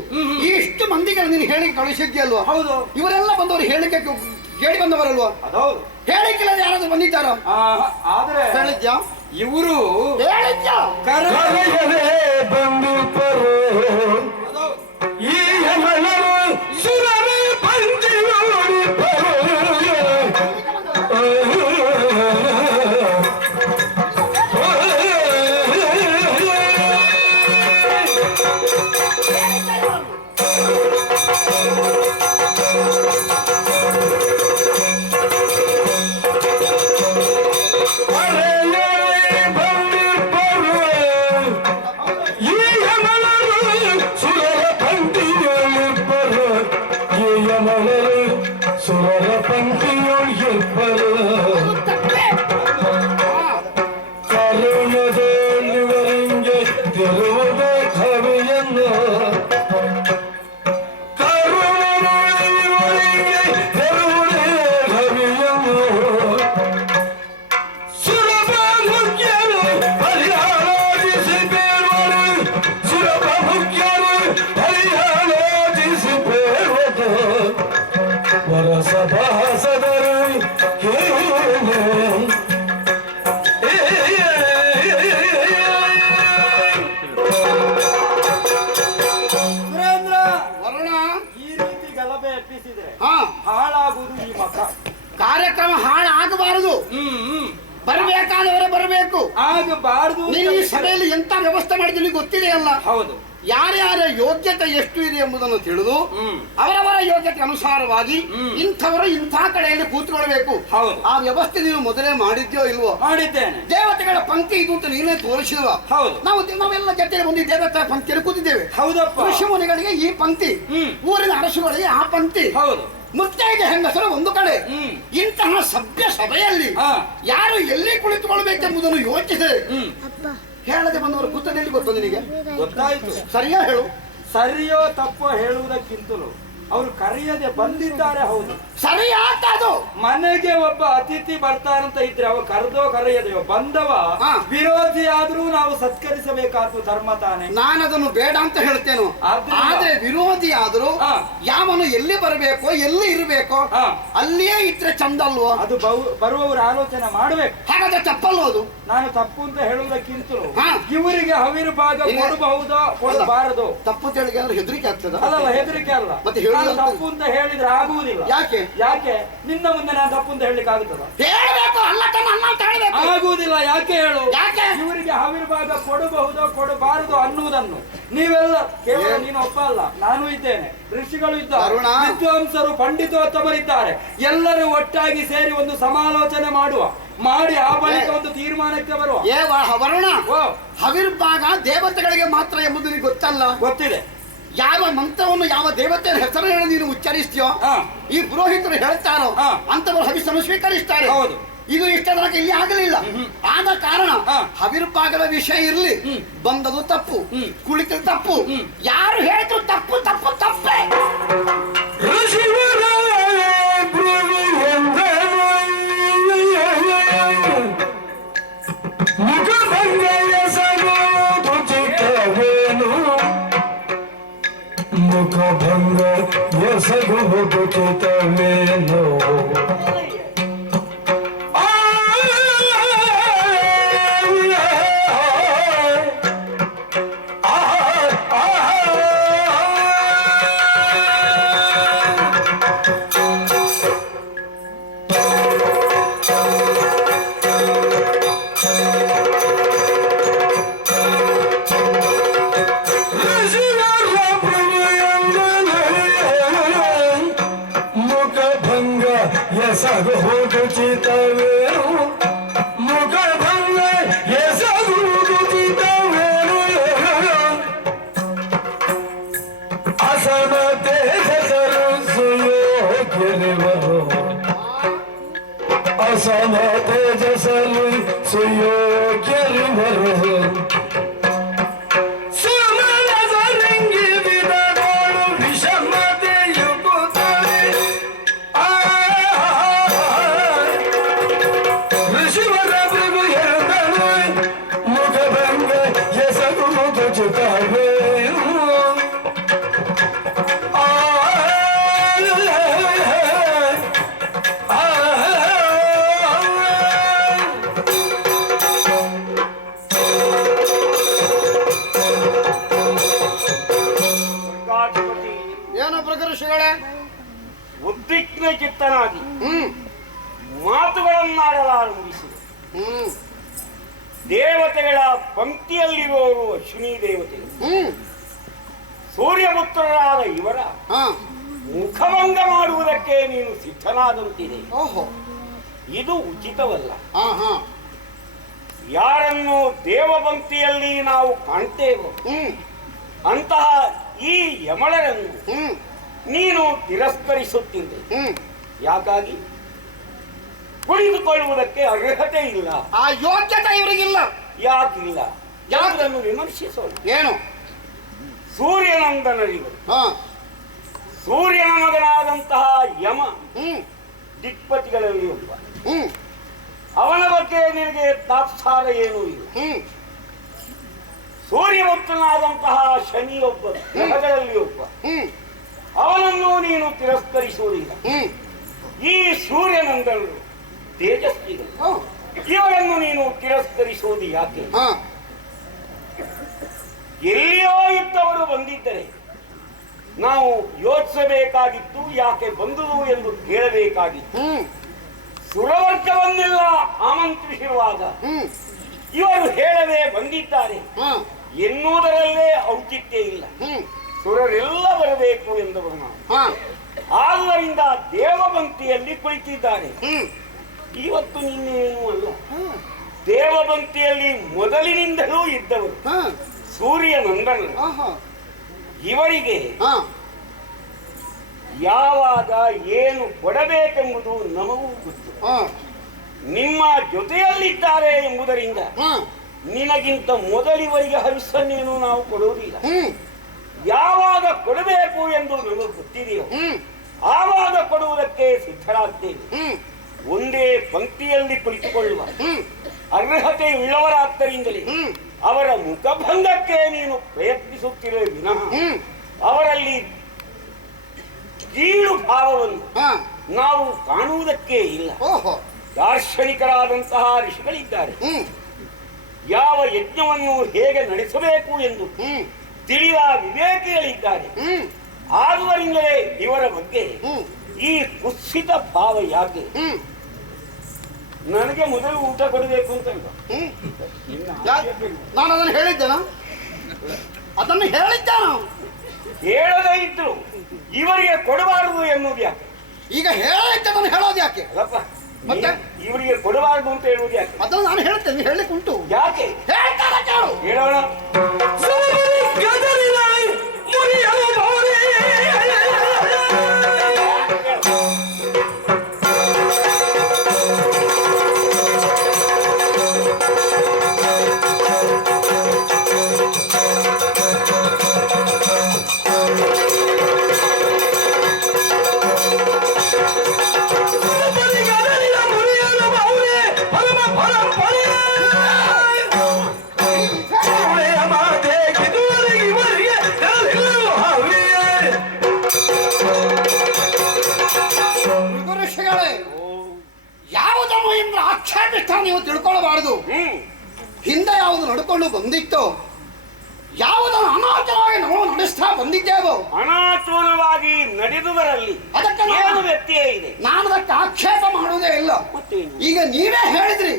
ಇಷ್ಟು ಮಂದಿಗೆ ನೀನು ಹೇಳಿಕೆ ಕಳಿಸಿದ್ಯಲ್ವಾ? ಹೌದು, ಇವರೆಲ್ಲ ಬಂದವರು ಹೇಳಿಕೆ ಕೇಳಿ ಬಂದವರಲ್ವಾ? ಅದೌದು. ಹೇಳಿಕ್ಕಿಲ್ಲ ಯಾರಾದ್ರೂ ಬಂದಿದ್ದಾರ? ಆದ್ರೆ ಹೇಳಿದ್ಯಾ? ಇವರು ಹೇಳಿದ್ಯಾ? ಕರೆಯಲೇ ಬಂದಿದ್ದರು ಈ ಯಮನರು ಸುರರು ಪಂಜಿಯೋಡಿದ್ದರು ಈ ಯಮನರು ಹಾಳಾಗಬಾರದು. ಬರಬೇಕಾದವರೇ ಬರಬೇಕು. ಆಗಬಾರದು. ನೀವು ಈ ಸಭೆಯಲ್ಲಿ ಎಂತ ವ್ಯವಸ್ಥೆ ಮಾಡಿದ್ರೆ ಗೊತ್ತಿದೆಯಲ್ಲ. ಹೌದು. ಯಾರ್ಯಾರ ಯೋಗ್ಯತೆ ಎಷ್ಟು ಇದೆ ಎಂಬುದನ್ನು ತಿಳಿದು ಅವರವರ ಯೋಗ್ಯತೆ ಅನುಸಾರವಾಗಿ ಇಂಥವರು ಇಂಥ ಕಡೆಯಲ್ಲಿ ಕೂತ್ಕೊಳ್ಬೇಕು. ಆ ವ್ಯವಸ್ಥೆ ನೀವು ಮೊದಲೇ ಮಾಡಿದ್ಯೋ ಇಲ್ವೋ? ಮಾಡಿದ್ದೇನೆ. ದೇವತೆಗಳ ಪಂಕ್ತಿ ಇದು ಅಂತ ನೀನೇ ತೋರಿಸಿಲ್ವ? ಹೌದು. ನಾವೆಲ್ಲ ಜೊತೆ ಬಂದು ದೇವತೆಗಳ ಪಂಕ್ತಿಯಲ್ಲಿ ಕೂತಿದ್ದೇವೆ. ಹೌದಪ್ಪ. ಋಷಿ ಮುನಿಗಳಿಗೆ ಈ ಪಂಕ್ತಿ, ಊರಿನ ಅರಸುಗಳಿಗೆ ಆ ಪಂಕ್ತಿ, ಹೌದು. ಮುತ್ತೈದೆ ಹೆಂಗಸರು ಒಂದು ಕಡೆ. ಇಂತಹ ಸಭ್ಯ ಸಭೆಯಲ್ಲಿ ಯಾರು ಎಲ್ಲಿ ಕುಳಿತುಕೊಳ್ಬೇಕೆಂಬುದನ್ನು ಯೋಚಿಸಿ ಹೇಳದೆ ಬಂದವರು ಕೂತದಲ್ಲಿ ಗೊತ್ತು ನಿನಗೆ? ಗೊತ್ತಾಯ್ತು. ಸರಿಯಾ ಹೇಳು. ಸರಿಯೋ ತಪ್ಪೋ ಹೇಳುವುದಕ್ಕಿಂತಲೂ ಅವರು ಕರೆಯದೆ ಬಂದಿದ್ದಾರೆ. ಹೌದು, ಸರಿಯಾತ ಅದು. ಮನೆಗೆ ಒಬ್ಬ ಅತಿಥಿ ಬರ್ತಾರಂತ ಇದ್ರೆ ಅವ ಕರೆದೋ ಕರೆಯದೆಯೋ ಬಂದವ ವಿರೋಧಿ ಆದ್ರೂ ನಾವು ಸತ್ಕರಿಸಬೇಕಾದ್ದು ಧರ್ಮ ತಾನೆ. ನಾನದನ್ನು ಬೇಡ ಅಂತ ಹೇಳ್ತೇನೆ. ಆದ್ರೆ ವಿರೋಧಿ ಆದ್ರೂ ಯಾವನು ಎಲ್ಲಿ ಬರಬೇಕೋ ಎಲ್ಲಿ ಇರಬೇಕೋ ಅಲ್ಲಿಯೇ ಇದ್ರೆ ಚಂದ ಅಲ್ವೋ? ಅದು ಬರುವವರು ಆಲೋಚನೆ ಮಾಡ್ಬೇಕು. ಹಾಗಾದ್ರೆ ತಪ್ಪಲ್ವೋ ಅದು? ನಾನು ತಪ್ಪು ಅಂತ ಹೇಳುವುದಕ್ಕಿಂತಲೂ ಇವರಿಗೆ ಹವಿರು ಭಾಗ ಕೊಡಬಹುದೋ ಕೊಡಬಾರದು? ತಪ್ಪು ತಿಳಿಗೆ ಅಂದ್ರೆ ಹೆದರಿಕೆ ಆಗ್ತದ? ಅಲ್ಲಲ್ಲ, ಹೆದರಿಕೆ ಅಲ್ಲ. ಮತ್ತೆ ತಪ್ಪು ಅಂತ ಹೇಳಿದ್ರೆ ಆಗುವುದಿಲ್ಲ. ಯಾಕೆ ನಿನ್ನ ಮುಂದೆ ನಾನು ತಪ್ಪು ಅಂತ ಹೇಳಲಿಕ್ಕೆ ಆಗುತ್ತದ? ಆಗುವುದಿಲ್ಲ. ಯಾಕೆ ಹೇಳು? ಇವರಿಗೆ ಆವಿರ್ಭಾಗ ಕೊಡಬಹುದೋ ಕೊಡಬಾರದು ಅನ್ನುವುದನ್ನು ನೀವೆಲ್ಲ ಕೇವಲ ನೀನು ಒಬ್ಬ ಅಲ್ಲ, ನಾನು ಇದ್ದೇನೆ, ಋಷಿಗಳು ಇದ್ದಾರೆ, ವಿದ್ವಾಂಸರು ಪಂಡಿತೋತ್ತಮರಿದ್ದಾರೆ. ಎಲ್ಲರೂ ಒಟ್ಟಾಗಿ ಸೇರಿ ಒಂದು ಸಮಾಲೋಚನೆ ಮಾಡಿ ಆ ಬಳಿಕ ಒಂದು ತೀರ್ಮಾನಕ್ಕೆ ಬರುವ. ವರುಣ, ಹವಿರ್ಭಾಗ ದೇವತೆಗಳಿಗೆ ಮಾತ್ರ ಎಂಬುದು ನಿನಗೆ ಗೊತ್ತಲ್ಲ? ಗೊತ್ತಿದೆ. ಯಾವ ಮಂತ್ರವನ್ನು ಯಾವ ದೇವತೆಯ ಹೆಸರನ್ನು ನೀನು ಉಚ್ಚರಿಸ್ತೀಯೋ ಈ ಪುರೋಹಿತರು ಹೇಳ್ತಾರೋ ಅಂತವರು ಹವಿಸ್ಸನ್ನು ಸ್ವೀಕರಿಸ್ತಾರೆ. ಇದು ಇಷ್ಟ ತನಕ ಇಲ್ಲಿ ಆಗಲಿಲ್ಲ. ಆದ ಕಾರಣ ಹವಿರ್ಭಾಗದ ವಿಷಯ ಇರಲಿ, ಬಂದದು ತಪ್ಪು, ಕುಳಿತದ್ದು ತಪ್ಪು, ಯಾರು ಹೇಳಿದ್ರು ತಪ್ಪು ತಪ್ಪು ತಪ್ಪೇ. ಮುಖಭಂಗ ಎಸಗುವುದುಕಿತವೇನೋ ಎಸಗುವುದುಚಿತವೇನು ಮುಖಭಂಗ ಎಸಗುವುದುಚಿತವೇನು ಅಸಮ ತೇಜಸರು ಸುಯೋಗ್ಯರಿವರು ಅಸಮ ತೇಜಸರು ಸುಯೋಗ್ಯರಿವರು ಉದ್ವಿಗ್ನ ಚಿತ್ತನಾಗಿ ಮಾತುಗಳನ್ನಾಡಲಾರಂಭಿಸಿದ. ದೇವತೆಗಳ ಪಂಕ್ತಿಯಲ್ಲಿರುವವರು ಅಶ್ವಿನಿ ದೇವತೆಗಳು. ಸೂರ್ಯಪುತ್ರರಾದ ಇವರ ಮುಖಭಂಗ ಮಾಡುವುದಕ್ಕೆ ನೀನು ಸಿದ್ಧನಾದಂತಿದೆ. ಇದು ಉಚಿತವಲ್ಲ. ಯಾರನ್ನು ದೇವಪಂಕ್ತಿಯಲ್ಲಿ ನಾವು ಕಾಣ್ತೇವೋ ಅಂತಹ ಈ ಯಮಳರನ್ನು ನೀನು ತಿರಸ್ಕರಿಸುತ್ತಿದ್ದೆ. ಯಾಕಾಗಿ? ಕುಳಿತುಕೊಳ್ಳುವುದಕ್ಕೆ ಅರ್ಹತೆ ಇಲ್ಲ, ಆ ಯೋಗ್ಯತೆ ಇವರಿಗಿಲ್ಲ. ಯಾಕಿಲ್ಲ? ಯಾವುದನ್ನು ವಿಮರ್ಶಿಸೋಣ. ಏನು? ಸೂರ್ಯನಂದನರಿವರು, ಸೂರ್ಯನ ಮಗನಾದಂತಹ ಯಮ ದಿಕ್ಪತಿಗಳಲ್ಲಿ ಒಬ್ಬ. ಅವನ ಬಗ್ಗೆ ನಿನಗೆ ತಾತ್ಸಾರ ಏನೂ ಇಲ್ಲ. ಸೂರ್ಯಪುತ್ರನಾದಂತಹ ಶನಿಯೊಬ್ಬ, ಗ್ರಹಗಳಲ್ಲಿ ಒಬ್ಬ. ಅವನನ್ನು ನೀನು ತಿರಸ್ಕರಿಸುವುದಿಲ್ಲ. ಈ ಸೂರ್ಯನಂದನರು ತೇಜಸ್ವಿಗಳು, ಇವರನ್ನು ನೀನು ತಿರಸ್ಕರಿಸುವುದು ಯಾಕೆ? ಎಲ್ಲಿಯೋ ಇದ್ದವರು ಬಂದಿದ್ದರೆ ನಾವು ಯೋಚಿಸಬೇಕಾಗಿತ್ತು, ಯಾಕೆ ಬಂದುದು ಎಂದು ಕೇಳಬೇಕಾಗಿತ್ತು. ಸುರವರ್ಗವನ್ನೆಲ್ಲ ಆಮಂತ್ರಿಸಿರುವಾಗ ಇವರು ಹೇಳದೆ ಬಂದಿದ್ದಾರೆ ಎನ್ನುವುದರಲ್ಲೇ ಔಚಿತ್ಯ ಇಲ್ಲ. ಸುರರೆಲ್ಲ ಬರಬೇಕು ಎಂದವರು ನಾವು. ಆದುದರಿಂದ ದೇವಪಂಕ್ತಿಯಲ್ಲಿ ಕುಳಿತಿದ್ದಾರೆ. ಇವತ್ತು ನಿನ್ನೇನೂ ಅಲ್ಲ, ದೇವಪಂಕ್ತಿಯಲ್ಲಿ ಮೊದಲಿನಿಂದಲೂ ಇದ್ದವರು ಸೂರ್ಯ ನಂದನರು. ಇವರಿಗೆ ಯಾವಾಗ ಏನು ಕೊಡಬೇಕೆಂಬುದು ನಮಗೂ ಗೊತ್ತು. ನಿಮ್ಮ ಜೊತೆಯಲ್ಲಿದ್ದಾರೆ ಎಂಬುದರಿಂದ ನಿನಗಿಂತ ಮೊದಲಿವರಿಗೆ ಹವಿಸ್ಸನ್ನೇನು ನಾವು ಕೊಡುವುದಿಲ್ಲ. ಯಾವಾಗ ಕೊಡಬೇಕು ಎಂದು ನಮಗೆ ಗೊತ್ತಿದೆಯೋ ಆವಾಗ ಕೊಡುವುದಕ್ಕೆ ಸಿದ್ಧರಾಗ್ತೇವೆ. ಒಂದೇ ಪಂಕ್ತಿಯಲ್ಲಿ ಕುಳಿತುಕೊಳ್ಳುವ ಅರ್ಹತೆ ಉಳ್ಳವರಾದ್ದರಿಂದಲೇ ಅವರ ಮುಖಭಂಗಕ್ಕೆ ನೀನು ಪ್ರಯತ್ನಿಸುತ್ತಿರುವೆ ವಿನಃ ಅವರಲ್ಲಿ ಕೀಳು ಭಾವವನ್ನು ನಾವು ಕಾಣುವುದಕ್ಕೆ ಇಲ್ಲ. ದಾರ್ಶನಿಕರಾದಂತಹ ಋಷಿಗಳಿದ್ದಾರೆ. ಯಾವ ಯಜ್ಞವನ್ನು ಹೇಗೆ ನಡೆಸಬೇಕು ಎಂದು ತಿಳಿದ ವಿವೇಕಿಗಳಿದ್ದಾರೆ. ಆದುದರಿಂದಲೇ ಇವರ ಬಗ್ಗೆ ಈ ಕುತ್ಸಿತ ಭಾವ ಯಾಕೆ? ನನಗೆ ಮೊದಲು ಊಟ ಕೊಡಬೇಕು ಅಂತ ನಾನು ಅದನ್ನು ಹೇಳಿದ್ದೇನ? ಅದನ್ನು ಹೇಳಿದ್ದಾನ? ಹೇಳದೇ ಇದ್ರು ಇವರಿಗೆ ಕೊಡಬಾರದು ಎನ್ನುವುದು ಯಾಕೆ? ಈಗ ಹೇಳಿದ್ದನ್ನು ಹೇಳೋದು ಯಾಕೆ? ಅಲ್ಲಪ್ಪ, ಮತ್ತೆ ಇವರಿಗೆ ಕೊಡಬಾರದು ಅಂತ ಹೇಳುವುದು ಯಾಕೆ? ಅದನ್ನು ನಾನು ಹೇಳ್ತೇನೆ, ಹೇಳಲಿಕ್ಕೆ ಉಂಟು. ಯಾಕೆ ಹೇಳ್ತಾನೆ ಕೇಳು. ಹೇಳೋಣ. ಯಾವುದನ್ನು ಎಂದು ಆಕ್ಷೇಪಿಸ್ತಾ ನೀವು ತಿಳ್ಕೊಳ್ಳಬಾರದು. ಹಿಂದೆ ಯಾವುದು ನಡ್ಕೊಂಡು ಬಂದಿತ್ತೋ, ಯಾವುದನ್ನು ಅನಾಚರವಾಗಿ ನಾವು ನಡೆಸ್ತಾ ಬಂದಿದ್ದೇವೋ, ಅನಾಚೂರವಾಗಿ ನಡೆದುದರಲ್ಲಿ ಅದಕ್ಕೆ ಏನು ವ್ಯತ್ಯಯ ಇದೆ? ನಾನು ಅದಕ್ಕೆ ಆಕ್ಷೇಪ ಮಾಡುವುದೇ ಇಲ್ಲ. ಈಗ ನೀವೇ ಹೇಳಿದ್ರಿ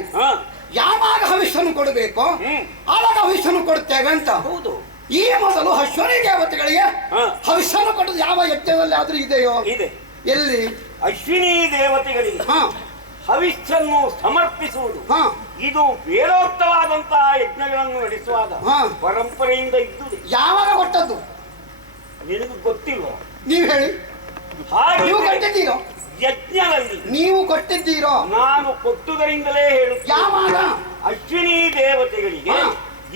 ಯಾವಾಗ ಹವಿಸ್ಸನ್ನು ಕೊಡಬೇಕು ಆವಾಗ ಹವಿಸ್ಸನ್ನು ಕೊಡುತ್ತೇವೆ ಅಂತ. ಹೌದು. ಈ ಮೊದಲು ಅಶ್ವನಿ ದೇವತೆಗಳಿಗೆ ಹವಿಸ್ಸನ್ನು ಕೊಡೋದು ಯಾವ ಯಜ್ಞದಲ್ಲಿ ಆದ್ರೂ ಇದೆಯೋ? ಇದೆ. ಎಲ್ಲಿ? ಅಶ್ವಿನಿ ದೇವತೆಗಳಿಗೆ ಹವಿಸ್ಸನ್ನು ಸಮರ್ಪಿಸುವುದು ಇದು ವೇದೋಕ್ತವಾದಂತಹ ಯಜ್ಞಗಳನ್ನು ನಡೆಸುವಾಗ ಪರಂಪರೆಯಿಂದ ಇದ್ದುದು. ಯಾವಾಗ ಕೊಟ್ಟದ್ದು ನಿನಗೆ ಗೊತ್ತಿಲ್ವ? ನೀವು ಹೇಳಿ. ಹಾಗೆ ನೀವು ಕೊಟ್ಟಿದ್ದೀರೋ? ಯಜ್ಞದಲ್ಲಿ ನೀವು ಕೊಟ್ಟಿದ್ದೀರೋ? ನಾನು ಕೊಟ್ಟುದರಿಂದಲೇ ಹೇಳುತ್ತೇನೆ. ಯಾವಾಗ? ಅಶ್ವಿನಿ ದೇವತೆಗಳಿಗೆ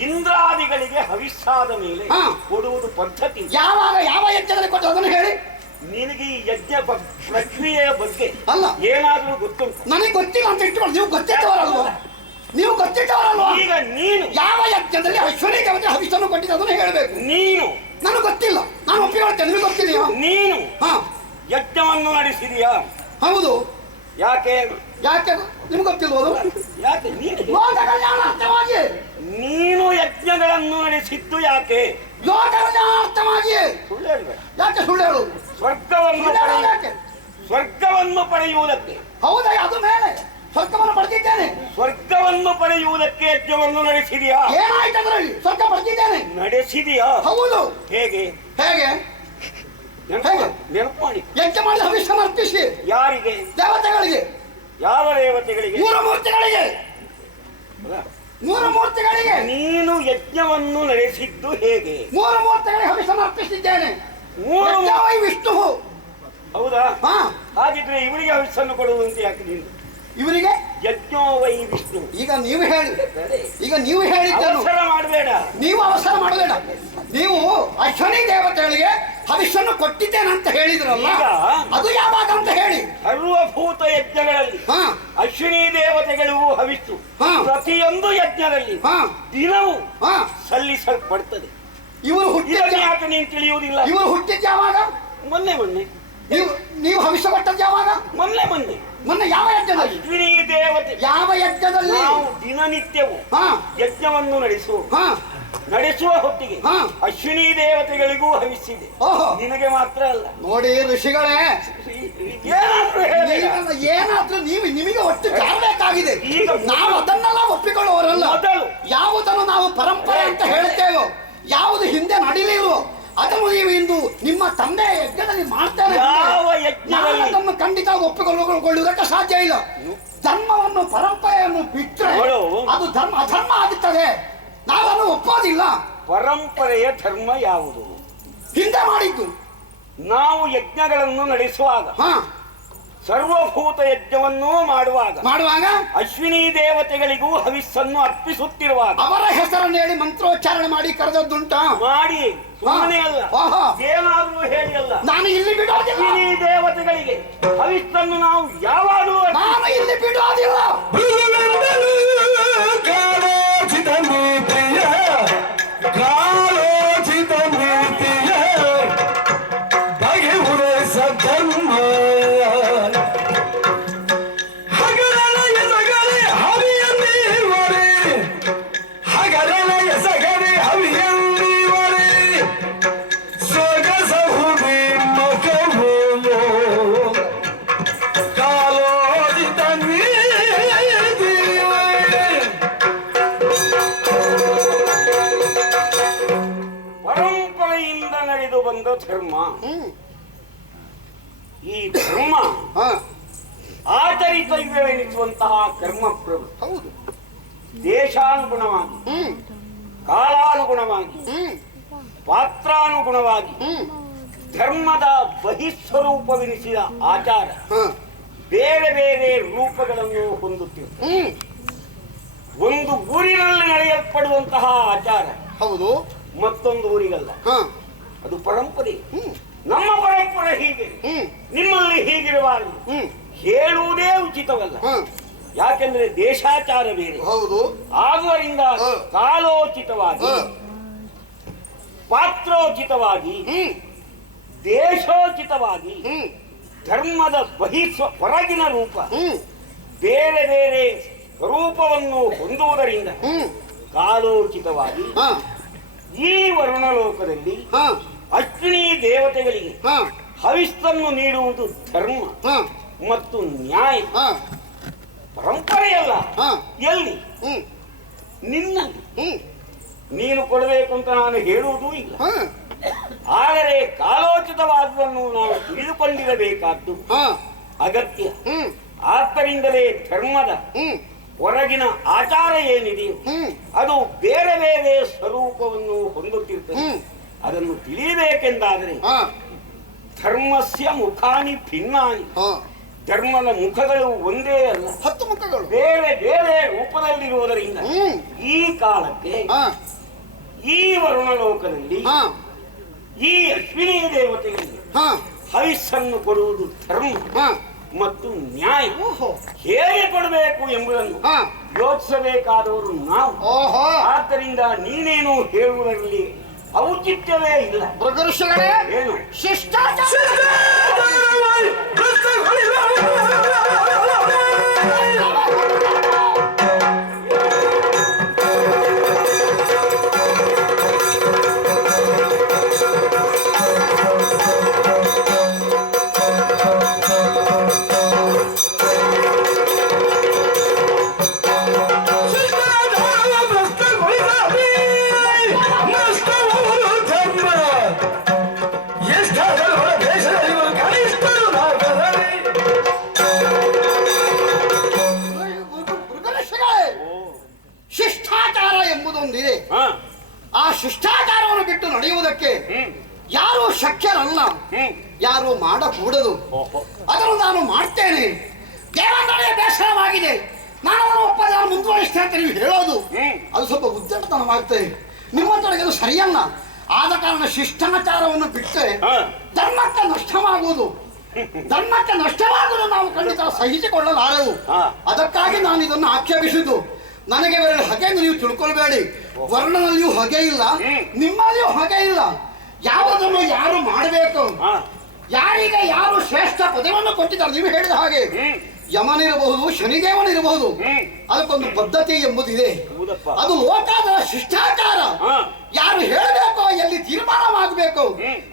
ಇಂದ್ರಾದಿಗಳಿಗೆ ಹವಿಸ್ಸಾದ ಮೇಲೆ ಕೊಡುವುದು ಪದ್ಧತಿ. ಯಾವಾಗ ಯಾವ ಯಜ್ಞದಲ್ಲಿ ಕೊಟ್ಟು ಅದನ್ನು ಹೇಳಿ. ನಿನಗೆ ಈ ಯಜ್ಞ ಪ್ರಕ್ರಿಯೆಯ ಬಗ್ಗೆ ಅಲ್ಲ ಏನಾದ್ರೂ ಗೊತ್ತುಂಟು? ನನಗೆ ಗೊತ್ತಿಲ್ಲ ಅಂತ ಇಟ್ಕೊಂಡು ನೀವು ಗೊತ್ತಿದ್ದವರಲ್ವ? ನೀವು ಗೊತ್ತಿದ್ದವರಲ್ವ? ಈಗ ನೀನು ಯಾವ ಯಜ್ಞದಲ್ಲಿ ಅಶ್ವನಿ ದೇವತೆ ಹವಿಸ್ಸನ್ನು ಕೊಟ್ಟಿದ್ದು ಅದನ್ನು ಹೇಳಬೇಕು. ನೀನು ನನಗೆ ಗೊತ್ತಿಲ್ಲ, ನಾನು ಒಪ್ಪಿಕೊಳ್ತೇನೆ. ನಿಮಗೆ ಗೊತ್ತಿದೆಯಾ? ನೀನು ಯಜ್ಞವನ್ನು ನಡೆಸಿದೀಯಾ? ಹೌದು. ಯಾಕೆ? ಯಾಕೆ ನಿಮ್ಗೆ ಗೊತ್ತಿಲ್ವದು? ಯಾಕೆ ನೀನು ಅರ್ಥವಾಗಿ ನೀನು ಯಜ್ಞಗಳನ್ನು ನಡೆಸಿದ್ದು ಯಾಕೆ? ಅರ್ಥವಾಗಿ ಸುಳ್ಳು ಹೇಳ್ಬೇಡ. ಯಾಕೆ ಸುಳ್ಳು ಹೇಳುದು? ಸ್ವರ್ಗವನ್ನು ಪಡೆಯುವುದಕ್ಕೆ. ಹೌದಾ? ಅದು ಮೇಲೆ ಸ್ವರ್ಗವನ್ನು ಪಡೆದಿದ್ದೇನೆ. ಸ್ವರ್ಗವನ್ನು ಪಡೆಯುವುದಕ್ಕೆ ಯಜ್ಞವನ್ನು ನಡೆಸಿದೆಯಾ? ಏನಾಯ್ತು ಅದರಲ್ಲಿ? ಸ್ವರ್ಗ ಪಡೆದಿದ್ದೇನೆ. ನಡೆಸಿದೆಯಾ? ಹೌದು. ಹೇಗೆ? ಹೇಗೆ? ನೆನಪು ಮಾಡಿ. ಯಜ್ಞ ಮಾಡಿ ಹವಿಸ್ಸನ್ನು ಅರ್ಪಿಸಿ. ಯಾರಿಗೆ? ದೇವತೆಗಳಿಗೆ. ಯಾವ ದೇವತೆಗಳಿಗೆ? ಮೂರು ಮೂರ್ತಿಗಳಿಗೆ. ಮೂರು ಮೂರ್ತಿಗಳಿಗೆ. ನೀನು ಯಜ್ಞವನ್ನು ನಡೆಸಿದ್ದು ಹೇಗೆ? ಮೂರು ಮೂರ್ತಿಗಳಿಗೆ ಹವಿಸ್ಸನ್ನು ಅರ್ಪಿಸಿದ್ದೇನೆ. ವಿಷ್ಣು. ಹೌದಾ? ಹಾಗಿದ್ರೆ ಇವರಿಗೆ ಹವಿಸ್ಸನ್ನು ಕೊಡುವಂತೆ ಯಾಕೆ ನೀನು? ಇವರಿಗೆ ಯಜ್ಞೋ ವೈ ವಿಷ್ಣು. ಈಗ ನೀವು ಹೇಳಿ. ಈಗ ನೀವು ಹೇಳಿದ್ದನ್ನು ಅವಸರ ಮಾಡಬೇಡ. ನೀವು ಅವಸರ ಮಾಡಬೇಡ. ನೀವು ಅಶ್ವನಿ ದೇವತೆಗಳಿಗೆ ಹವಿಸ್ಸನ್ನು ಕೊಟ್ಟಿದ್ದೇನೆ ಅಂತ ಹೇಳಿದ್ರಲ್ಲ, ಅದು ಯಾವಾಗ ಅಂತ ಹೇಳಿ. ಸರ್ವಭೂತ ಯಜ್ಞಗಳಲ್ಲಿ ಅಶ್ವಿನಿ ದೇವತೆಗಳು ಹವಿಸ್ಸು ಪ್ರತಿಯೊಂದು ಯಜ್ಞದಲ್ಲಿ ದಿನವೂ ಸಲ್ಲಿಸಲ್ಪಡ್ತದೆ. ಇವರು ಹುಟ್ಟಿದ ಯಾಕೆ ನೀನು ತಿಳಿಯುವುದಿಲ್ಲ? ಇವರು ಹುಟ್ಟಿದ ಯಾವಾಗ? ಮೊನ್ನೆ ಮೊನ್ನೆ. ನೀವು ಹವಿಸ್ಸು ಕೊಟ್ಟದ್ದು ಯಾವಾಗ? ಮೊನ್ನೆ ಮೊನ್ನೆ. ಮೊನ್ನೆ ಯಾವ ಯಜ್ಞದಲ್ಲಿ? ಅಶ್ವಿನಿ ದೇವತೆ ಯಾವ ಯಜ್ಞದಲ್ಲಿ? ನಾವು ದಿನನಿತ್ಯವೂ ಯಜ್ಞವನ್ನು ನಡೆಸುವ ನಡೆಸುವ ಹೊತ್ತಿಗೆ ಹಾ. ಅಶ್ವಿನಿ ದೇವತೆಗಳಿಗೂ ಹವಿಸ್ಸಿದೆ. ಓಹೋ. ನಿನಗೆ ಮಾತ್ರ ಅಲ್ಲ. ನೋಡಿ ಋಷಿಗಳೇ, ಏನಾದ್ರೂ ಹೇಳಿ. ಏನಾದ್ರೂ ನಿಮಗೆ ಒಟ್ಟು ಜಾರಬೇಕಾಗಿದೆ. ಈಗ ನಾವು ಅದನ್ನೆಲ್ಲ ಒಪ್ಪಿಕೊಳ್ಳುವವರಲ್ಲ. ಮೊದಲು ಯಾವುದನ್ನು ನಾವು ಪರಂಪರೆ ಅಂತ ಹೇಳ್ತೇವೋ, ಯಾವುದು ಹಿಂದೆ ನಡೀಲಿಲ್ವೋ ಅದನ್ನು ನೀವು ಇಂದು ನಿಮ್ಮ ತಂದೆ ಯಜ್ಞದಲ್ಲಿ ಮಾಡ್ತಾರೆ. ಯಾವ ಯಜ್ಞದಲ್ಲಿ? ನಾನು ಅದನ್ನು ಖಂಡಿತ ಒಪ್ಪಿಕೊಳ್ಳುವುದಕ್ಕೆ ಸಾಧ್ಯ ಇಲ್ಲ. ಧರ್ಮವನ್ನು ಪರಂಪರೆಯನ್ನು ಬಿಟ್ಟರೆ ಅದು ಧರ್ಮ ಅಧರ್ಮ ಆಗುತ್ತದೆ. ನಾವನ್ನು ಒಪ್ಪೋದಿಲ್ಲ. ಪರಂಪರೆಯ ಧರ್ಮ ಯಾವುದು? ಹಿಂದೆ ಮಾಡಿದ್ದು. ನಾವು ಯಜ್ಞಗಳನ್ನು ನಡೆಸುವಾಗ, ಸರ್ವಭೂತ ಯಜ್ಞವನ್ನೂ ಮಾಡುವಾಗ ಅಶ್ವಿನಿ ದೇವತೆಗಳಿಗೂ ಹವಿಸ್ಸನ್ನು ಅರ್ಪಿಸುತ್ತಿರುವಾಗ ಅವರ ಹೆಸರನ್ನು ಹೇಳಿ ಮಂತ್ರೋಚ್ಚಾರಣೆ ಮಾಡಿ ಕರೆದದ್ದುಂಟ. ಮಾಡಿ ಸುಮ್ಮನೆ ಅಲ್ಲ, ಏನಾದ್ರೂ ಹೇಳಿ ಅಲ್ಲ. ನಾನು ಇಲ್ಲಿ ಬಿಡೋದಿಲ್ಲ. ಅಶ್ವಿನಿ ದೇವತೆಗಳಿಗೆ ಹವಿಸ್ಸನ್ನು ನಾವು ಯಾವಾಗಲೂ ನಾನು ಇಲ್ಲಿ ಬಿಡೋದಿಲ್ಲ. ಕಾಲೋಚಿತ ನೀತಿಯ ಕಾಲೋಚಿತ ನೀತಿಯ ಬಗೆಹುರೆ ಸಧರ್ಮ ಹಗರಣ ಎಸಗರೆ ಹವಿಯನ್ನೀವರೆ ಹಗರಣ ಎಸಗರೆ ಹವಿಯನ್ನೀವರೆ ಸೊಗಸಹುದಿ ಮಕವೋ ಕಾಲೋಚಿತ ಪರಂಪರೆಯಿಂದ ನಡೆದು ಬಂದ ಧರ್ಮ. ಈ ಧರ್ಮ ಆಚರಿತವ್ಯವೆನಿಸುವಂತಹ ಕರ್ಮ ಪ್ರವೃತ್ತಿ. ಹೌದು. ದೇಶಾನುಗುಣವಾಗಿ, ಕಾಲಾನುಗುಣವಾಗಿ, ಪಾತ್ರಾನುಗುಣವಾಗಿ ಧರ್ಮದ ಬಹಿಸ್ವರೂಪವೆನಿಸಿದ ಆಚಾರ ಬೇರೆ ಬೇರೆ ರೂಪಗಳನ್ನು ಹೊಂದುತ್ತಿರುತ್ತದೆ. ಒಂದು ಊರಿನಲ್ಲಿ ನಡೆಯಲ್ಪಡುವಂತಹ ಆಚಾರ ಹೌದು, ಮತ್ತೊಂದು ಊರಿಗಲ್ಲ. ಅದು ಪರಂಪರೆ. ನಮ್ಮ ಪರಂಪರೆ ಹೀಗೆ, ನಿಮ್ಮಲ್ಲಿ ಹೀಗಿರಬಾರದು ಹೇಳುವುದೇ ಉಚಿತವಲ್ಲ. ಯಾಕೆಂದ್ರೆ ದೇಶಾಚಾರ ಬೇರೆ. ಹೌದು. ಆದುದರಿಂದ ಕಾಲೋಚಿತವಾಗಿ, ಪಾತ್ರೋಚಿತವಾಗಿ, ದೇಶೋಚಿತವಾಗಿ ಧರ್ಮದ ಹೊರಗಿನ ರೂಪ ಬೇರೆ ಬೇರೆ ಸ್ವರೂಪವನ್ನು ಹೊಂದುವುದರಿಂದ ಕಾಲೋಚಿತವಾಗಿ ಈ ವರ್ಣಲೋಕದಲ್ಲಿ ಅಶ್ವಿನಿ ದೇವತೆಗಳಿಗೆ ಹವಿಸ್ಸನ್ನು ನೀಡುವುದು ಧರ್ಮ ಮತ್ತು ನ್ಯಾಯ. ಪರಂಪರೆಯಲ್ಲ. ಎಲ್ಲಿ? ನಿನ್ನಲ್ಲಿ. ನೀನು ಕೊಡಬೇಕು ಅಂತ ನಾನು ಹೇಳುವುದೂ ಇಲ್ಲ. ಆದರೆ ಕಾಲೋಚಿತವಾದುದನ್ನು ನಾವು ತಿಳಿದುಕೊಂಡಿರಬೇಕಾದ್ದು ಅಗತ್ಯ. ಆದ್ದರಿಂದಲೇ ಧರ್ಮದ ಹೊರಗಿನ ಆಚಾರ ಏನಿದೆಯೋ ಅದು ಬೇರೆ ಬೇರೆ ಸ್ವರೂಪವನ್ನು ಹೊಂದುತ್ತಿರ್ತದೆ. ಅದನ್ನು ತಿಳಿಯಬೇಕೆಂದಾದರೆ ಧರ್ಮಸ್ಯ ಮುಖಾನಿ ಭಿನ್ನಾನಿ. ಧರ್ಮದ ಮುಖಗಳು ಒಂದೇ ಅಲ್ಲ, 10 ಮುಖಗಳು ಬೇರೆ ಬೇರೆ ರೂಪದಲ್ಲಿರುವುದರಿಂದ ಈ ಕಾಲಕ್ಕೆ ಈ ವರುಣಲೋಕದಲ್ಲಿ ಈ ಅಶ್ವಿನಿ ದೇವತೆಗಳಿಗೆ ಹವಿಸ್ಸನ್ನು ಕೊಡುವುದು ಧರ್ಮ ಮತ್ತು ನ್ಯಾಯ. ಹೇಗೆ ಕೊಡಬೇಕು ಎಂಬುದನ್ನು ಯೋಚಿಸಬೇಕಾದವರು ನಾವು. ಆದ್ದರಿಂದ ನೀನೇನು ಹೇಳುವುದರಲ್ಲಿ ಔಚಿತ್ಯವೇ ಇಲ್ಲ. ಏನು? ಶಿಷ್ಟಾಚಾರ ಶಿಷ್ಟಾಚಾರ ಎಂಬುದೊಂದಿದೆ. ಆ ಶಿಷ್ಟಾಚಾರವನ್ನು ಬಿಟ್ಟು ನಡೆಯುವುದಕ್ಕೆ ಯಾರು ಶಕ್ಯರಲ್ಲ, ಯಾರು ಮಾಡಕೂಡದು. ಅದನ್ನು ನಾನು ಮಾಡ್ತೇನೆ. ದೇವಂದ್ರೆ ಬೇಸರವಾಗಿದೆ, ನಾನು ಒಪ್ಪದ ಮುಂದುವರಿಸ್ತೇನೆ ಅಂತ ನೀವು ಹೇಳೋದು ಅದು ಸ್ವಲ್ಪ ಉದ್ದಟತನವಾಗ್ತದೆ. ನಿಮ್ಮಂತೊಳಗೆ ಅದು ಸರಿಯಲ್ಲ. ಆದ ಕಾರಣ ಶಿಷ್ಟಾಚಾರವನ್ನು ಬಿಟ್ಟರೆ ಧರ್ಮಕ್ಕೆ ನಷ್ಟವಾಗುವುದು. ಧರ್ಮಕ್ಕೆ ನಷ್ಟವಾಗುವುದು ನಾವು ಖಂಡಿತ ಸಹಿಸಿಕೊಳ್ಳಲಾರೆವು. ಅದಕ್ಕಾಗಿ ನಾನು ಇದನ್ನು ಆಕ್ಷೇಪಿಸಿದ್ದು. ನನಗೆ ಬೇರೆ ಹಗೆ ನೀವು ತಿಳ್ಕೊಳ್ಬೇಡಿ. ವರ್ಣನಲ್ಲಿಯೂ ಹೊಗೆ ಇಲ್ಲ, ನಿಮ್ಮಲ್ಲಿಯೂ ಹೊಗೆ ಇಲ್ಲ. ಯಾವುದನ್ನು ಯಾರು ಮಾಡಬೇಕು, ಯಾರಿಗೆ ಯಾರು ಶ್ರೇಷ್ಠ ಪದವನ್ನು ಕೊಟ್ಟಿದ್ದಾರೆ ನೀವು ಹೇಳಿದ ಹಾಗೆ ಯಮನಿರಬಹುದು, ಶನಿದೇವನಿರಬಹುದು, ಅದಕ್ಕೊಂದು ಪದ್ಧತಿ ಎಂಬುದಿದೆ. ಹೌದಪ್ಪ. ಅದು ಲೋಕದ ಶಿಷ್ಟಾಚಾರ. ಯಾರು ಹೇಳಬೇಕೋ, ಎಲ್ಲಿ ತೀರ್ಮಾನವಾಗಬೇಕು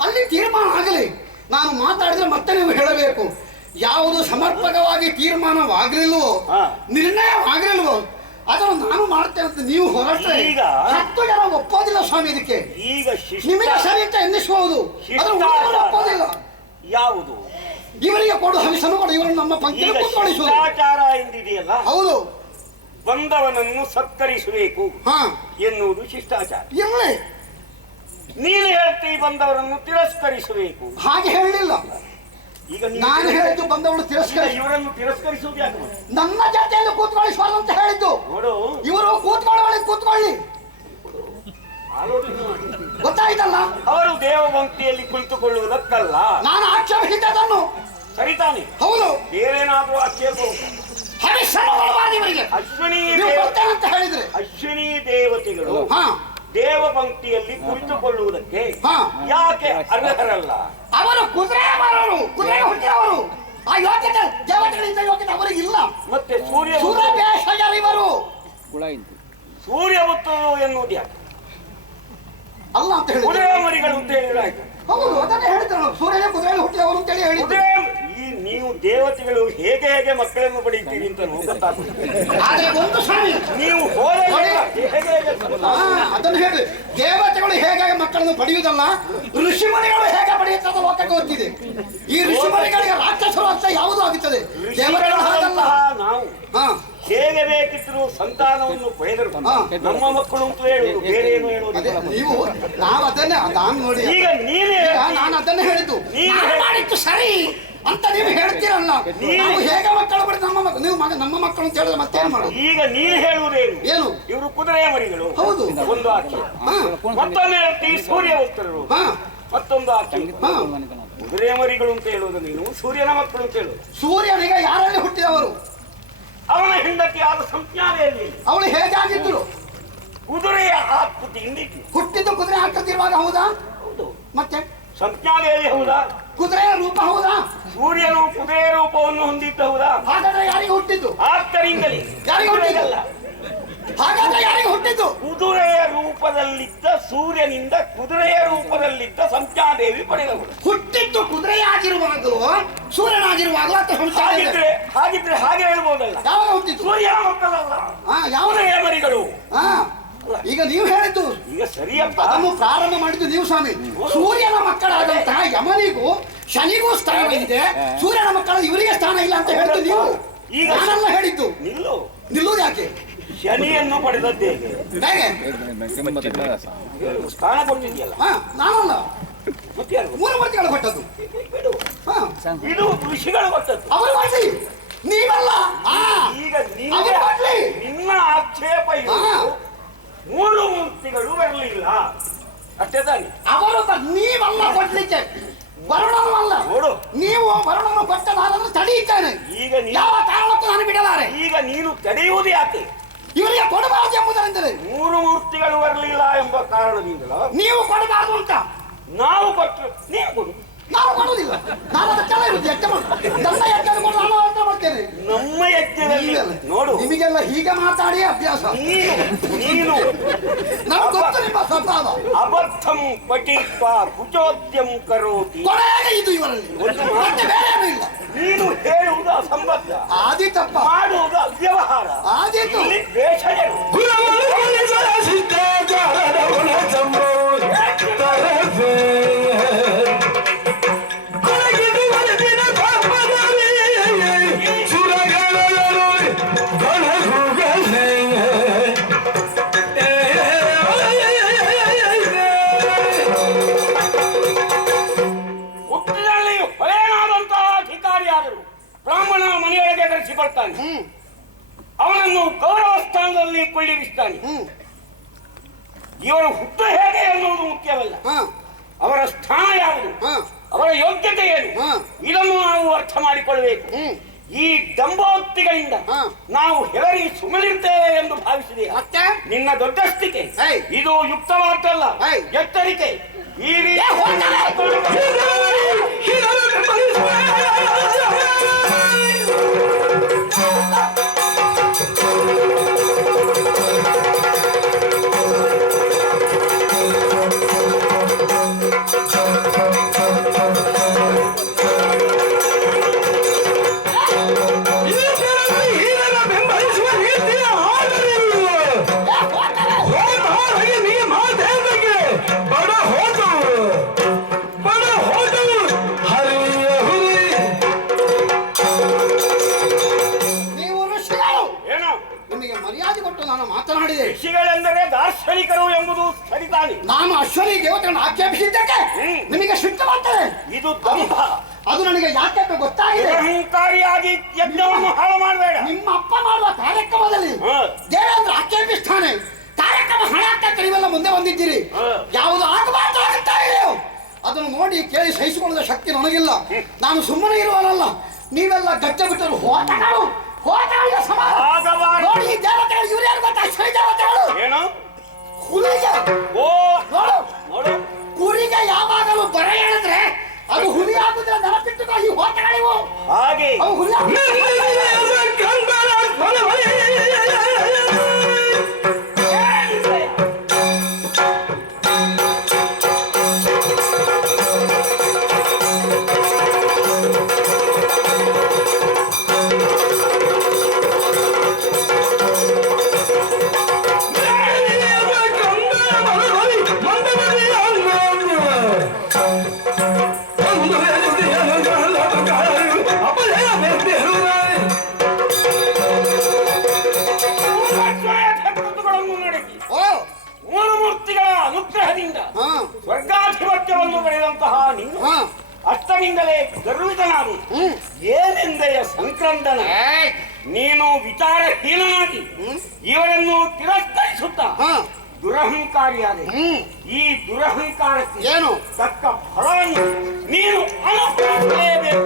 ಅಲ್ಲಿ ತೀರ್ಮಾನ ಆಗಲಿ. ನಾನು ಮಾತಾಡಿದ್ರೆ ಮತ್ತೆ ನೀವು ಹೇಳಬೇಕು. ಯಾವುದು ಸಮರ್ಪಕವಾಗಿ ತೀರ್ಮಾನವಾಗಲಿಲ್ವೋ, ನಿರ್ಣಯವಾಗಲಿಲ್ವೋ ಅದನ್ನು ನಾನು ಮಾಡ್ತೇನೆ ಅಂತ ನೀವು ಹೊರಟ್ರೆ ಈಗ 10 ಜನ ಒಪ್ಪೋದಿಲ್ಲ ಸ್ವಾಮಿ. ಇದಕ್ಕೆ ಈಗ ನಿಮಗೆ ಸರಿ ಅಂತ ಎನ್ನಿಸಬಹುದು, ಒಪ್ಪೋದಿಲ್ಲ. ಯಾವುದು ಇವರಿಗೆ ಕೊಡು ಹವಿಸನ್ನು ಕೊಡು, ಇವರನ್ನು ನಮ್ಮ ಪಂಕ್ತಿಯಲ್ಲಿ ಈಗ ಕೂತ್ಕೊಳಿಸುವುದು. ಶಿಷ್ಟಾಚಾರ ಎಂದಿದೆಯಲ್ಲ, ಹೌದು, ಬಂದವನನ್ನು ಸತ್ಕರಿಸಬೇಕು ಎನ್ನುವುದು ಶಿಷ್ಟಾಚಾರ. ಇರಲಿ, ನೀನು ಹೇಳ್ತೀ ಬಂದವರನ್ನು ತಿರಸ್ಕರಿಸಬೇಕು. ಹಾಗೆ ಹೇಳಲಿಲ್ಲ. ಈಗ ನಾನು ಹೇಳಿದ್ದು ಬಂದವಳು ತಿರಸ್ಕರಿಸಿ, ಇವರನ್ನು ತಿರಸ್ಕರಿಸುವುದು ಯಾಕೆ? ನನ್ನ ಜೊತೆಯಲ್ಲಿ ಕೂತ್ಕೊಳಿಸಬಾರ್ದು ಅಂತ ಹೇಳಿದ್ದು. ನೋಡು, ಇವರು ಕೂತ್ಕೊಳ್ಳಿ ಕೂತ್ಕೊಳ್ಳಿ, ಆಲೋಚನೆ ಮಾಡಿ. ಗೊತ್ತಾಯ್ತಲ್ಲ. ಅವರು ದೇವಭಕ್ತಿಯಲ್ಲಿ ಕುಳಿತುಕೊಳ್ಳುವುದಕ್ಕಲ್ಲ. ನಾನು ಆಕ್ಷೇಪಿಸಿದ್ದನ್ನು ಸರಿ ತಾನೆ? ಹೌದು. ಬೇರೇನಾದ್ರೂ ಆಕ್ಷೇಪ ಇವರಿಗೆ ಅಶ್ವಿನಿ ಅಂತ ಹೇಳಿದ್ರೆ ಅಶ್ವಿನಿ ದೇವತೆಗಳು ದೇವ ಪಂಕ್ತಿಯಲ್ಲಿ ಕುಳಿತುಕೊಳ್ಳುವುದಕ್ಕೆ ಯಾಕೆ ಅರ್ಹರಲ್ಲ? ಅವರು ಕುದುರೆ ಮಾರವರು, ಕುದುರೆ ಹುಟ್ಟಿದವರು. ಆ ಯೋಗ್ಯತೆ ದೇವತೆಗಳಿಂದ ಯೋಗ್ಯತೆ ಅವರಿಗೆ ಇಲ್ಲ. ಮತ್ತೆ ಸೂರ್ಯ ಇವರು ಸೂರ್ಯಪುತ್ರರು ಎನ್ನುವುದು ಯಾಕೆ ಅಲ್ಲ ಅಂತ ಹೇಳಿ ಕುದುರೆ ಮರಿಗಳು ಅಂತ ಹೇಳಿದ್ರೆ ಆಯ್ತು. ಹೌದು, ಅದನ್ನೇ ಹೇಳ್ತಾರೆ. ಸೂರ್ಯನೇ ಕುದುರೆ ಹುಟ್ಟಿದವರು ಅಂತ ಹೇಳಿ ಹೇಳಿದ್ರು. ನೀವು ದೇವತೆಗಳು ಹೇಗೆ ಹೇಗೆ ಮಕ್ಕಳನ್ನು ಪಡೆಯುತ್ತೀರಿ ಅಂತ ಗೊತ್ತಾಗ್ತದೆ. ಆದ್ರೆ ಒಂದು ಸ್ವಾಮಿ, ನೀವು ಅದನ್ನು ಹೇಳಿ, ದೇವತೆಗಳು ಹೇಗೆ ಮಕ್ಕಳನ್ನು ಪಡೆಯುವುದಲ್ಲ, ಋಷಿಮುನಿಗಳು ಹೇಗೆ ಪಡೆಯುತ್ತದೆ ಲೋಕಕ್ಕೆ ಗೊತ್ತಿದೆ. ಈ ಋಷಿಮುನಿಗಳಿಗೆ ರಾಕ್ಷಸರು ಅಂತ ಯಾವುದು ಆಗುತ್ತದೆ. ದೇವತೆಗಳು ಹಾಗಲ್ಲ. ನಾವು ಹೇಗೆ ಬೇಕಿದ್ರು ಸಂತಾನವನ್ನು ಪಡೆದರು ನಮ್ಮ ಮಕ್ಕಳು ಅಂತ ಹೇಳುವುದು, ಬೇರೆ ಏನು ಹೇಳುವುದು. ನೀವು ನಾವು ಅದನ್ನೇ ನಾನು ನೋಡಿ, ಈಗ ನೀವೇ ನಾನು ಅದನ್ನೇ ಹೇಳಿದ್ದು. ಮಾಡಿದ್ದು ಸರಿ ಅಂತ ನೀವು ಹೇಳ್ತೀರಲ್ಲ. ನಾವು ಹೇಗೆ ಮಕ್ಕಳು ಪಡೆದು ನಮ್ಮ ಮಕ್ಕಳು, ನೀವು ನಮ್ಮ ಮಕ್ಕಳು ಅಂತ ಹೇಳಿದ್ರೆ ಮತ್ತೇನು ಮಾಡೋದು? ಈಗ ನೀನು ಹೇಳುವುದೇನು? ಏನು? ಇವರು ಕುದುರೆ ಮರಿಗಳು. ಹೌದು, ಒಂದು ಆಕ್ಷೇಪ. ಮತ್ತೊಮ್ಮೆ ಹೇಳ್ತೀವಿ ಸೂರ್ಯ ಉತ್ತರರು, ಮತ್ತೊಂದು ಆಕ್ಷೇಪ. ಕುದುರೆ ಮರಿಗಳು ಅಂತ ಹೇಳುವುದು ನೀನು, ಸೂರ್ಯನ ಮಕ್ಕಳು ಅಂತ ಹೇಳುವುದು. ಸೂರ್ಯನಿಗೆ ಯಾರಲ್ಲಿ ಹುಟ್ಟಿದವರು? ಅವನ ಹೆಂಡತಿ ಆದ ಸಂಜ್ಞಾನೆಯಲ್ಲಿ ಅವಳು ಹೇಗಾಗಿದ್ರು? ಕುದುರೆಯ ಆಕೃತಿಯಿಂದ ಹುಟ್ಟಿದ್ದು ಕುದುರೆ ಹಾಕುತ್ತಿರುವಾಗ. ಹೌದಾ? ಹೌದು. ಮತ್ತೆ ಸಂಜ್ಞಾನೆಯಲ್ಲಿ ಹೌದಾ? ಕುದುರೆಯ ರೂಪ ಹೌದಾ? ಸೂರ್ಯನು ಕುದುರೆಯ ರೂಪವನ್ನು ಹೊಂದಿದ್ದ ಹೌದಾ? ಹಾಗಾದ್ರೆ ಯಾರಿಗೆ ಹುಟ್ಟಿದ್ದು? ಆದ್ದರಿಂದಲೇ ಯಾರಿಗೆ ಹುಟ್ಟಿದಲ್ಲ? ಹಾಗಾದ್ರೆ ಯಾರಿಗೆ ಹುಟ್ಟಿದ್ದು? ಕುದುರೆಯ ರೂಪದಲ್ಲಿದ್ದ ಸೂರ್ಯನಿಂದ ಕುದುರೆಯ ರೂಪದಲ್ಲಿದ್ದ ಸಂಜ್ಞಾದೇವಿ ಪಡೆದವಳು. ಹುಟ್ಟಿದ್ದು ಕುದುರೆಯಾಗಿರುವಾಗಲೂ ಸೂರ್ಯನಾಗಿರುವಾಗಲೂ ಅಂತ ಹಾಗಿದ್ರೆ ಹಾಗೆ ಹೇಳ್ಬೋದಲ್ಲ. ಯಾವಾಗ ಹುಟ್ಟಿದ್ದು? ಸೂರ್ಯ ಮಕ್ಕಳಲ್ಲ, ಯಾವುದೇ ಮರಿಗಳು. ಈಗ ನೀವು ಹೇಳಿದ್ದು ಈಗ ಸರಿಯಪ್ಪ. ಅದನ್ನು ಪ್ರಾರಂಭ ಮಾಡಿದ್ದು ನೀವು ಸ್ವಾಮಿ. ಸೂರ್ಯನ ಮಕ್ಕಳಾದಂತಹ ಯಮನಿಗೂ ಶನಿಗೂ ಸ್ಥಾನ ಇದೆ, ಸೂರ್ಯನ ಮಕ್ಕಳ ಇವರಿಗೆ ಸ್ಥಾನ ಇಲ್ಲ ಅಂತ ಹೇಳಿದ್ದು ನೀವು. ಈಗ ನಾನೆಲ್ಲ ಹೇಳಿದ್ದು ನಿಲ್ಲುವುದು ಯಾಕೆ? ಶನಿಯನ್ನು ಪಡೆದದ್ದು ಹೇಗೆ? ಸ್ಥಾನ ಕೊಟ್ಟಿದೆಯಲ್ಲ. ನಾನಲ್ಲ, ಮತ್ತೆ 3 ಮೂರ್ತಿಗಳು ಕೊಟ್ಟದ್ದು. ಇದು ಋಷಿಗಳು ಕೊಟ್ಟದ್ದು. ಅವರು ಕೊಡ್ಲಿ, ನೀವಲ್ಲ. ಈಗ ನಿನ್ನ ಆಕ್ಷೇಪ ಇದು 3 ಮೂರ್ತಿಗಳು ಬರಲಿಲ್ಲ ಅಷ್ಟೇ ತಾನೆ? ಅವರು ನೀವಲ್ಲ ಕೊಡ್ಲಿಕ್ಕೆ, ವರುಣನು ಅಲ್ಲ. ನೋಡು, ನೀವು ವರುಣನು ಕೊಟ್ಟದಾದ್ರೆ ತಡೆಯುತ್ತೇನೆ. ಈಗ ಯಾವ ಕಾರಣಕ್ಕೂ ನಾನು ಬಿಡಲಾರೆ. ಈಗ ನೀನು ತಡೆಯುವುದು ಯಾಕೆ? ಇವರಿಗೆ ಕೊಡಬಾರದು ಎಂಬುದರಿಂದಲೇ. 3 ಮೂರ್ತಿಗಳು ಬರಲಿಲ್ಲ ಎಂಬ ಕಾರಣದಿಂದಲ ನೀವು ಕೊಡಬಾರದು ಅಂತ ನಾವು ಕೊಟ್ಟರು. ನೀವು ಕೊಡು. ನಾವು ಕೊಡುವುದಿಲ್ಲ. ನಾನು ಅದಕ್ಕೆಲ್ಲ ಇರುತ್ತೆ ಯಜ್ಞ ನನ್ನ ಯಜ್ಞ ನಾನು ಯಜ್ಞ ಮಾಡ್ತೇನೆ. ನಮ್ಮ ಯಜ್ಞದಲ್ಲಿ ನೋಡು, ನಿಮಗೆಲ್ಲ ಹೀಗೆ ಮಾತಾಡಿ ಅಭ್ಯಾಸ. ನೀನು ನಾವು ಗೊತ್ತು ನಿಮ್ಮ ಸ್ವಭಾವ. ಅಬದ್ಧಂ ಪಠಿತ್ವಾ ಕುಚೋದ್ಯಂ ಕರೋತಿ. ಕೊನೆಗೆ ಇದು ಇವರಲ್ಲಿ ಮತ್ತೆ ಬೇರೆ ಏನೂ ಇಲ್ಲ. ನೀನು ಹೇಳುವುದು ಅಸಂಬದ್ಧ, ಆದೀತಪ್ಪ. ಮಾಡುವುದು ಅವ್ಯವಹಾರ, ಆದೀತು. ವೇಷಗಳು. ಹುಟ್ಟಿನಲ್ಲಿ ಹೊಲೆಯನಾದಂತಹ ಅಧಿಕಾರಿಯಾದರು ಬ್ರಾಹ್ಮಣನ ಮನೆಯೊಳಗೆ ಧರಿಸಿಕೊಳ್ತಾನೆ. ಅವನನ್ನು ಗೌರವ ಸ್ಥಾನದಲ್ಲಿ ಕೊಳ್ಳಿರಿಸ್ತಾನೆ. ಇವರ ಹುಟ್ಟು ಹೇಗೆ ಎನ್ನುವುದು ಮುಖ್ಯವಲ್ಲ, ಅವರ ಸ್ಥಾನ ಯಾವುದು, ಅವರ ಯೋಗ್ಯತೆ ಏನು, ಇದನ್ನು ನಾವು ಅರ್ಥ ಮಾಡಿಕೊಳ್ಳಬೇಕು. ಈ ದಂಬೋಕ್ತಿಗಳಿಂದ ನಾವು ಹೆದರಿ ಸುಮ್ಮನಿರ್ತೇವೆ ಎಂದು ಭಾವಿಸಿದೆಯಾ? ನಿನ್ನ ದೊಡ್ಡಸ್ತಿಕೆ ಇದು ಯುಕ್ತವಾದ್ದಲ್ಲ, ಎಚ್ಚರಿಕೆ. ಈ ರೀತಿ ಅಪಮಾನ ಮಾತನಾಡಿದೆ. ಋಷಿಗಳೆಂದರೆ ದಾರ್ಶನಿಕರು ಎಂಬುದು ಸರಿತಾನೆ. ನಾನು ಅಶ್ವನಿ ದೇವತೆಗಳನ್ನು ಆಕ್ಷೇಪಿಸಿದ್ದಕ್ಕೆ ನಿಮಗೆ ಸಿಟ್ಟುಬರ್ತದೆ. ಇದು ದಂಭ. ಅದು ನನಗೆ ಯಾಕೆ ಗೊತ್ತಾಗಿದೆ. ಅಹಂಕಾರಿಯಾಗಿ ಯಜ್ಞವನ್ನು ಹಾಳು ಮಾಡಬೇಡ. ನಿಮ್ಮ ಅಪ್ಪ ಮಾಡುವ ಕಾರ್ಯಕ್ರಮದಲ್ಲಿ ದೇವೇಂದ್ರ ಆಕ್ಷೇಪಿಸ್ತಾನೆ. ಕಾರ್ಯಕ್ರಮ ಹಣ ನೀವೆಲ್ಲ ಮುಂದೆ ಬಂದಿದ್ದೀರಿ. ಯಾವುದು ಆಗಬಾರ್ದು ಆಗುತ್ತಾ ಇದೆಯೋ ಅದನ್ನು ನೋಡಿ ಕೇಳಿ ಸಹಿಸಿಕೊಳ್ಳುವ ಶಕ್ತಿ ನನಗಿಲ್ಲ. ನಾನು ಸುಮ್ಮನೆ ಇರುವನಲ್ಲ. ನೀವೆಲ್ಲ ಗಟ್ಟ ಬಿಟ್ಟರು ಹೋತಗಳು ನೋಡಿ. ಈ ದೇವತೆಗಳು ಇವ್ರು ಯಾರು ಗೊತ್ತಾ? ಅಶ್ವನಿ ದೇವತೆಗಳು. ಏನು ಹುಲಿಗೆ ಓ ನೋಡು ನೋಡು, ಕುರಿಗೆ ಯಾವಾಗಲೂ ಬರ ಹೇಳಿದ್ರೆ ಅದು ಹುಲಿ ಆಗುದಿಲ್ಲ. ನೆನಪಿಟ್ಟುಕೋ, ಈ ಹೋತಗಳಿವು ಹಾಗೆ ಅವು ಹುಲಿ ಸ್ವರ್ಗಾಧಿಪತ್ಯವನ್ನು ಪಡೆದಂತಹ ನೀನು ಅಷ್ಟರಿಂದಲೇ ಗರ್ವಿತನಾದು ಏನೆಂದೆಯ ಸಂಕ್ರಂದನ. ನೀನು ವಿಚಾರಹೀನನಾಗಿ ಇವರನ್ನು ತಿರಸ್ಕರಿಸುತ್ತಾ ದುರಹಂಕಾರಿಯಾದೆ. ಈ ದುರಹಂಕಾರಕ್ಕೆ ಏನು ತಕ್ಕ ಫಲವನ್ನು ನೀನು ಅನುಭವಿಸಲೇಬೇಕು.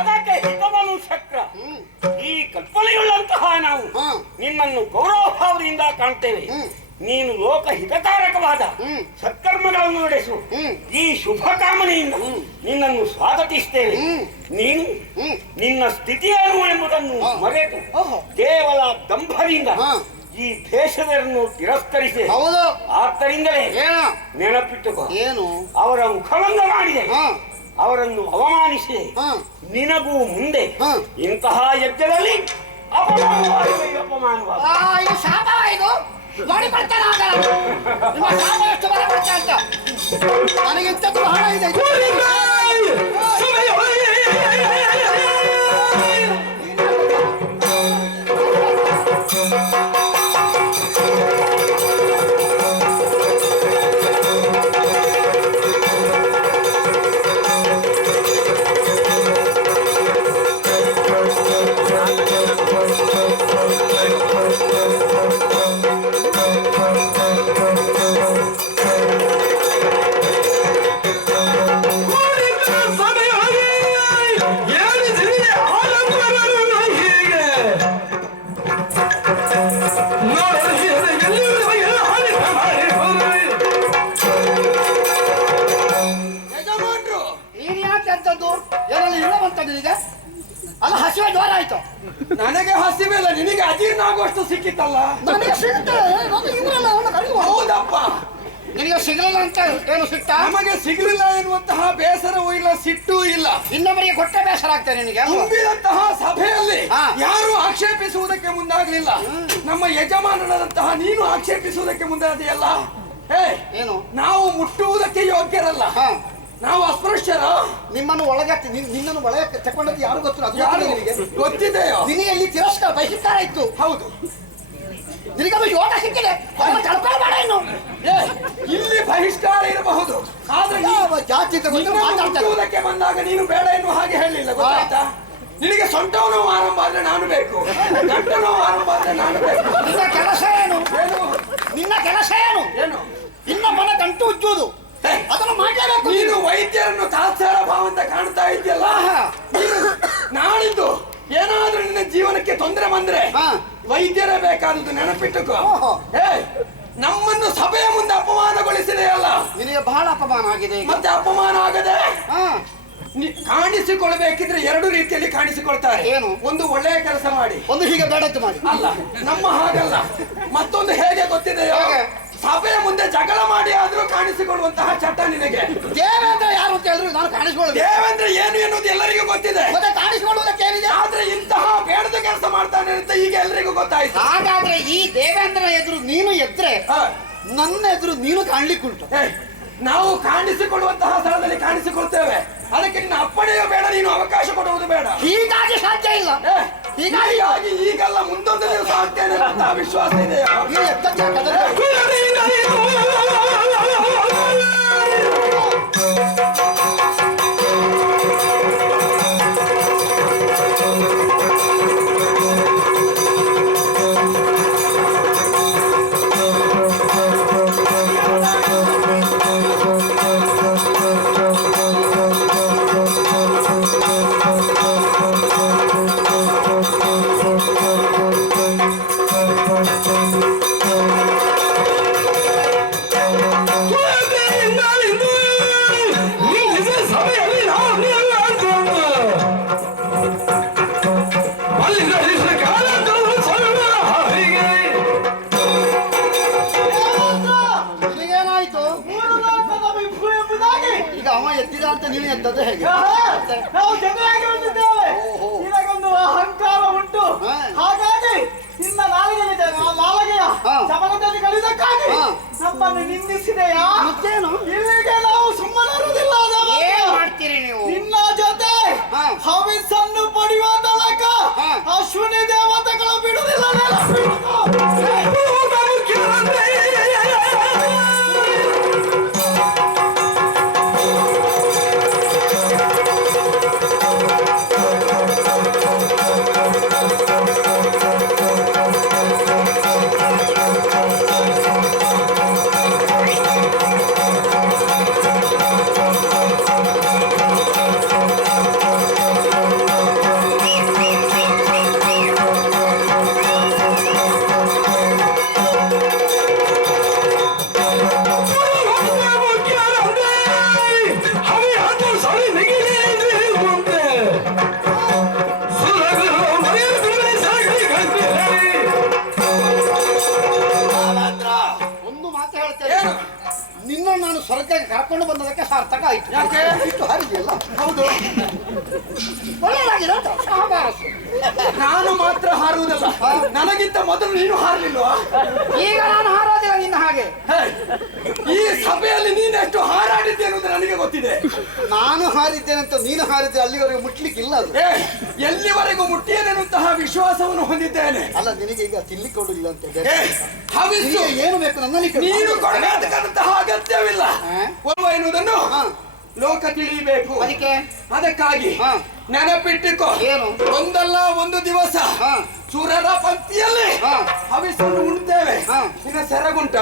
ಅದಕ್ಕೆ ಹಿತವನು ಶಕ್ರ. ಈ ಕಲ್ಪನೆಯುಳ್ಳಂತಹ ನಾವು ನಿನ್ನನ್ನು ಗೌರವ ಭಾವದಿಂದ ಕಾಣ್ತೇವೆ. ನೀನು ಲೋಕ ಹಿತಕಾರಕವಾದ ಸತ್ಕರ್ಮಗಳನ್ನು ನಡೆಸು. ಈ ಶುಭ ಕಾಮನೆಯಿಂದ ನಿನ್ನನ್ನು ಸ್ವಾಗತಿಸ್ತೇವೆ. ನೀನು ನಿನ್ನ ಸ್ಥಿತಿಯೇನು ಎಂಬುದನ್ನು ಮರೆತು ಕೇವಲ ದಂಭದಿಂದ ಈ ದೇಶದನ್ನು ತಿರಸ್ಕರಿಸಿ. ಆದ್ದರಿಂದಲೇ ನೆನಪಿಟ್ಟುಕೋ, ಏನು ಅವರ ಮುಖಭಂಗ ಮಾಡಿದೆ, ಅವರನ್ನು ಅವಮಾನಿಸಿದೆ. ನಿನಗೂ ಮುಂದೆ ಇಂತಹ ಯಜ್ಞದಲ್ಲಿ ಅಪಮಾನವಾದ ಇದು ಶಾಪವಾಯಿತು. ನೋಡಿ ಬರ್ತಾನೆ ನಿಮ್ಮ ಶಾಪ ಎಷ್ಟು ಬರ ಬರ್ತಾ ಅಂತ. ನನಗಿಂತದ್ದು ಹಣ ಇದೆ. ಅಲ್ಲ ಹಸಿವೆ ಜ್ವರ ಆಯ್ತು. ನನಗೆ ಹಸಿವೆ ಇಲ್ಲ, ನಿನಗೆ ಅಜೀರ್ಣ ಆಗುವಷ್ಟು ಸಿಕ್ಕಿತ್ತಲ್ಲ. ನನಗೆ ಹೌದಪ್ಪ, ನಿನಗೆ ಸಿಗಲಿಲ್ಲ ಅಂತ ಏನು ಸಿಟ್ಟ? ನಮಗೆ ಸಿಗಲಿಲ್ಲ ಎನ್ನುವಂತಹ ಬೇಸರವೂ ಇಲ್ಲ, ಸಿಟ್ಟೂ ಇಲ್ಲ. ಇನ್ನೊಬ್ಬರಿಗೆ ಕೊಟ್ಟೆ ಬೇಸರ ಆಗ್ತದೆ ನಿನಗೆ. ತುಂಬಿದಂತಹ ಸಭೆಯಲ್ಲಿ ಯಾರು ಆಕ್ಷೇಪಿಸುವುದಕ್ಕೆ ಮುಂದಾಗಲಿಲ್ಲ. ನಮ್ಮ ಯಜಮಾನನಾದಂತಹ ನೀನು ಆಕ್ಷೇಪಿಸುವುದಕ್ಕೆ ಮುಂದಾದಿಯಲ್ಲ. ಏನು ನಾವು ಮುಟ್ಟುವುದಕ್ಕೆ ಯೋಗ್ಯರಲ್ಲ, ನಾವು ಅಸ್ಪೃಶ್ಯರ. ನಿಮ್ಮನ್ನು ಒಳಗೆ ನಿನ್ನನ್ನು ಒಳಗೆ ತಕೊಂಡದ್ದು ಯಾರು ಗೊತ್ತಿಲ್ಲ. ಯಾರು ಗೊತ್ತಿದೆಯೋ? ನಿನಗೆ ಇಲ್ಲಿ ತಿರಸ್ಕಾರ ಬಹಿಷ್ಕಾರ ಇತ್ತು. ಹೌದು, ನಿನಗೆ ಯೋಗ ಸಿಕ್ಕಿದೆ. ಕಳ್ಕೊಳ್ಬೇಡ ಇನ್ನು. ಇಲ್ಲಿ ಬಹಿಷ್ಕಾರ ಇರಬಹುದು, ಆದ್ರೆ ಜಾತಿ ಮುಟ್ಟುವುದಕ್ಕೆ ಬಂದಾಗ ನೀನು ಬೇಡ ಎನ್ನುವ ಹಾಗೆ ಹೇಳಿಲ್ಲ. ಗೊತ್ತಾಯ್ತಾ? ನಿನಗೆ ಸೊಂಟವು ನೋವು ಆರಂಭ ಆದ್ರೆ ನಾನು ಬೇಕು, ಗಂಟು ನೋವು ಆರಂಭ ಆದ್ರೆ ನಾನು ಬೇಕು. ನಿನ್ನ ಕೆಲಸ ಏನು? ನಿನ್ನ ಕೆಲಸ ಏನು? ಏನು? ಇನ್ನೊಬ್ಬನ ಗಂಟು ಉಜ್ಜುವುದು, ಅದನ್ನು ಮಾಡಲೇಬೇಕು. ನೀನು ವೈದ್ಯರನ್ನು ತಾತ್ಸಾರ ಭಾವ ಅಂತ ಕಾಣ್ತಾ ಇದೆಯಲ್ಲ. ನಾಳಿದ್ದು ಏನಾದ್ರೂ ನಿನ್ನ ಜೀವನಕ್ಕೆ ತೊಂದರೆ ಬಂದ್ರೆ ವೈದ್ಯರೇ ಬೇಕಾದದ್ದು ನೆನಪಿಟ್ಟುಕೋ. ನಮ್ಮನ್ನು ಸಭೆಯ ಮುಂದೆ ಅಪಮಾನಗೊಳಿಸಿದೆಯಲ್ಲ. ನಿನಗೆ ಬಹಳ ಅಪಮಾನ ಆಗಿದೆ. ಮತ್ತೆ ಅಪಮಾನ ಆಗದೆ ಕಾಣಿಸಿಕೊಳ್ಬೇಕಿದ್ರೆ ಎರಡು ರೀತಿಯಲ್ಲಿ ಕಾಣಿಸಿಕೊಳ್ತಾರೆ. ಏನು? ಒಂದು ಒಳ್ಳೆಯ ಕೆಲಸ ಮಾಡಿ, ಒಂದು ಹೀಗೆ ಬೇಡದ್ದು ಮಾಡಿ. ಅಲ್ಲ ನಮ್ಮ ಹಾಗಲ್ಲ. ಮತ್ತೊಂದು ಹೇಗೆ ಗೊತ್ತಿದೆಯೋ? ಸಭೆಯ ಮುಂದೆ ಜಗಳ ಮಾಡಿ ಆದ್ರೂ ಕಾಣಿಸಿಕೊಳ್ಳುವಂತಹ ಚಟ ನಿನಗೆ. ದೇವೇಂದ್ರ ಯಾರು ಅಂತ ಹೇಳಿದ್ರು ನಾನು ಕಾಣಿಸ್ಕೊಳ್ಳೋದು. ದೇವೇಂದ್ರ ಏನು ಎನ್ನುವುದು ಎಲ್ಲರಿಗೂ ಗೊತ್ತಿದೆ. ಮತ್ತೆ ಕಾಣಿಸ್ಕೊಳ್ಳುವುದಕ್ಕೆ ಏನಿದೆ? ಆದ್ರೆ ಇಂತಹ ಬೇಡದ ಕೆಲಸ ಮಾಡ್ತಾನೆ ಅಂತ ಈಗ ಎಲ್ಲರಿಗೂ ಗೊತ್ತಾಯ್ತು. ಹಾಗಾದ್ರೆ ಈ ದೇವೇಂದ್ರ ಎದುರು ನೀನು ಎದ್ರೆ ನನ್ನ ಎದುರು ನೀನು ಕಾಣ್ಲಿಕ್ಕುಂಟು. ನಾವು ಕಾಣಿಸಿಕೊಳ್ಳುವಂತಹ ಸ್ಥಳದಲ್ಲಿ ಕಾಣಿಸಿಕೊಳ್ತೇವೆ. ಅದಕ್ಕೆ ನಿನ್ನ ಅಪ್ಪಣೆಯೂ ಬೇಡ, ನೀನು ಅವಕಾಶ ಕೊಡುವುದು ಬೇಡ. ಹೀಗಾಗಿ ಸಾಧ್ಯ ಇಲ್ಲ. ಹೀಗಾಗಿ ಈಗಲ್ಲ ಮುಂದೊಂದು ದಿವಸ ಆಗ್ತೇನೆ ಅಂತ ವಿಶ್ವಾಸ ಇದೆ. ನೀನು ಎದ್ದ ಜಾಗದಲ್ಲಿ ಅಂತ ನೀನು ಎದ್ದದ್ದು ಹೇಗೆ? ನಾವು ಜಗಳಾಗಿ ಬಂದಿದ್ದೇವೆ. ನಿನಗೊಂದು ಅಹಂಕಾರ ಉಂಟು. ಹಾಗಾಗಿ ನಿನ್ನ ನಾಲಿಗೆಯ ಚಮನದಲ್ಲಿ ಕಲಿದಕ್ಕಾಗಿ ನಮ್ಮನ್ನು ನಿಂದಿಸಿದೆಯಾ? ಮತ್ತೇನು? ಇಲ್ಲಿಗೆ ನಾವು ಸುಮ್ಮನಿರುವುದಿಲ್ಲ. ಮಾಡ್ತೀರಿ ನೀವು? ನಿನ್ನ ಜೊತೆ ಹವಿಸ್ಸನ್ನು ಪಡೆಯುವ ತನಕ ಅಶ್ವಿನಿ ದೇವತೆಗಳು ಬಿಡುವುದಿಲ್ಲ. ನಾನು ಸ್ವರ್ಗಕ್ಕೆ ಕರ್ಕೊಂಡು ಬಂದದಕ್ಕೆ ಸಾರ್ಥಕ ಆಯ್ತು. ಇಷ್ಟು ಹರಿದಿಲ್ಲ. ಹೌದು, ಒಳ್ಳೆಯದಾಗಿದೆ. ನಾನು ಮಾತ್ರ ಹಾರುವುದಲ್ಲ, ನನಗಿಂತ ಮೊದಲು ನೀನು ಹಾರಲಿಲ್ವಾ? ಈಗ ನಾನು ಹಾರೋದಿಲ್ಲ ನಿನ್ನ ಹಾಗೆ. ಈ ಸಭೆಯಲ್ಲಿ ನೀನೆಷ್ಟು ಹಾರಾಡಿದ್ದೆ ಅನ್ನೋದು ನನಗೆ ಗೊತ್ತಿದೆ. ನಾನು ಹಾರಿದ್ದೇನೆ ಅಂತ ನೀನು ಹಾರಿದ್ದೆ ಅಲ್ಲಿವರೆಗೂ ಮುಟ್ಲಿಕ್ಕಿಲ್ಲ. ಅದು ಎಲ್ಲಿವರೆಗೂ ಮುಟ್ಟಿಯೇನೆನ್ನುವಂತಹ ವಿಶ್ವಾಸವನ್ನು ಹೊಂದಿದ್ದೇನೆ. ಅಲ್ಲ, ನಿನಗೆ ಈಗ ತಿನ್ಲಿಕ್ಕೆ ಕೊಡುದಿಲ್ಲ ಅಂತ ಏನು ಬೇಕು ನನ್ನಲ್ಲಿ? ನೀನು ಕೊಡಬೇಕಾದಂತಹ ಅಗತ್ಯವಿಲ್ಲ ಎನ್ನುವುದನ್ನು ಲೋಕ ತಿಳಿಯಬೇಕು. ಅದಕ್ಕಾಗಿ ನೆನಪಿಟ್ಟಿಕೋ, ಒಂದಲ್ಲ ಒಂದು ದಿವಸ ಸುರರ ಪಂಕ್ತಿಯಲ್ಲಿ ಹವಿಸನ್ನು ಉಣ್ತೇವೆ. ನಿನ್ನ ಸೆರಗುಂಟ,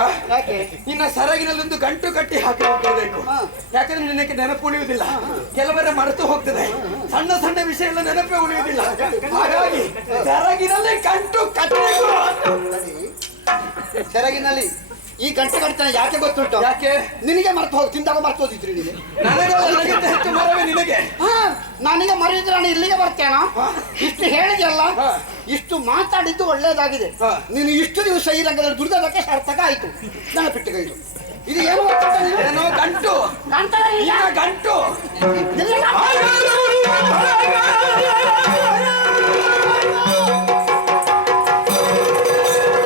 ನಿನ್ನ ಸೆರಗಿನಲ್ಲೊಂದು ಗಂಟು ಕಟ್ಟಿ ಹಾಕಿ ಹೋಗಬೇಕು. ಯಾಕಂದ್ರೆ ನಿನಗೆ ನೆನಪು ಉಳಿಯುವುದಿಲ್ಲ, ಕೆಲವರ ಮರೆತು ಹೋಗ್ತದೆ. ಸಣ್ಣ ಸಣ್ಣ ವಿಷಯ ಎಲ್ಲ ನೆನಪೇ ಉಳಿಯುವುದಿಲ್ಲ. ಹಾಗಾಗಿ ಸೆರಗಿನಲ್ಲಿ ಗಂಟು ಕಟ್ಟಬೇಕು. ಸೆರಗಿನಲ್ಲಿ ಈ ಗಂಟೆ ಕಟ್ತಾನೆ ಯಾಕೆ ಗೊತ್ತುಂಟು? ಯಾಕೆ? ನಿನಗೆ ಮರ್ತು ಹೋಗಿ ತಿಂದಾಗ ಮರ್ತು ಹೋದಿದ್ರಿ ನೀನು. ನನಗಿಂತ ಹೆಚ್ಚು ಮರವೇ ನಿನಗೆ. ನನಗೆ ಮರೆಯಿದ್ರೆ ನಾನು ಇಲ್ಲಿಗೆ ಬರ್ತೇನ? ಇಷ್ಟು ಹೇಳಿದೆಯಲ್ಲ, ಇಷ್ಟು ಮಾತಾಡಿದ್ದು ಒಳ್ಳೇದಾಗಿದೆ. ನೀನು ಇಷ್ಟು ದಿವಸ ಈ ರಂಗದಲ್ಲಿ ದುಡಿದಕ್ಕೆ ಸಾರ್ಥಕ ಆಯ್ತು. ನೆನಪಿಟ್ಟುಕೈದು. ಇದು ಏನು ಏನೋ ಗಂಟು ಗಂಟು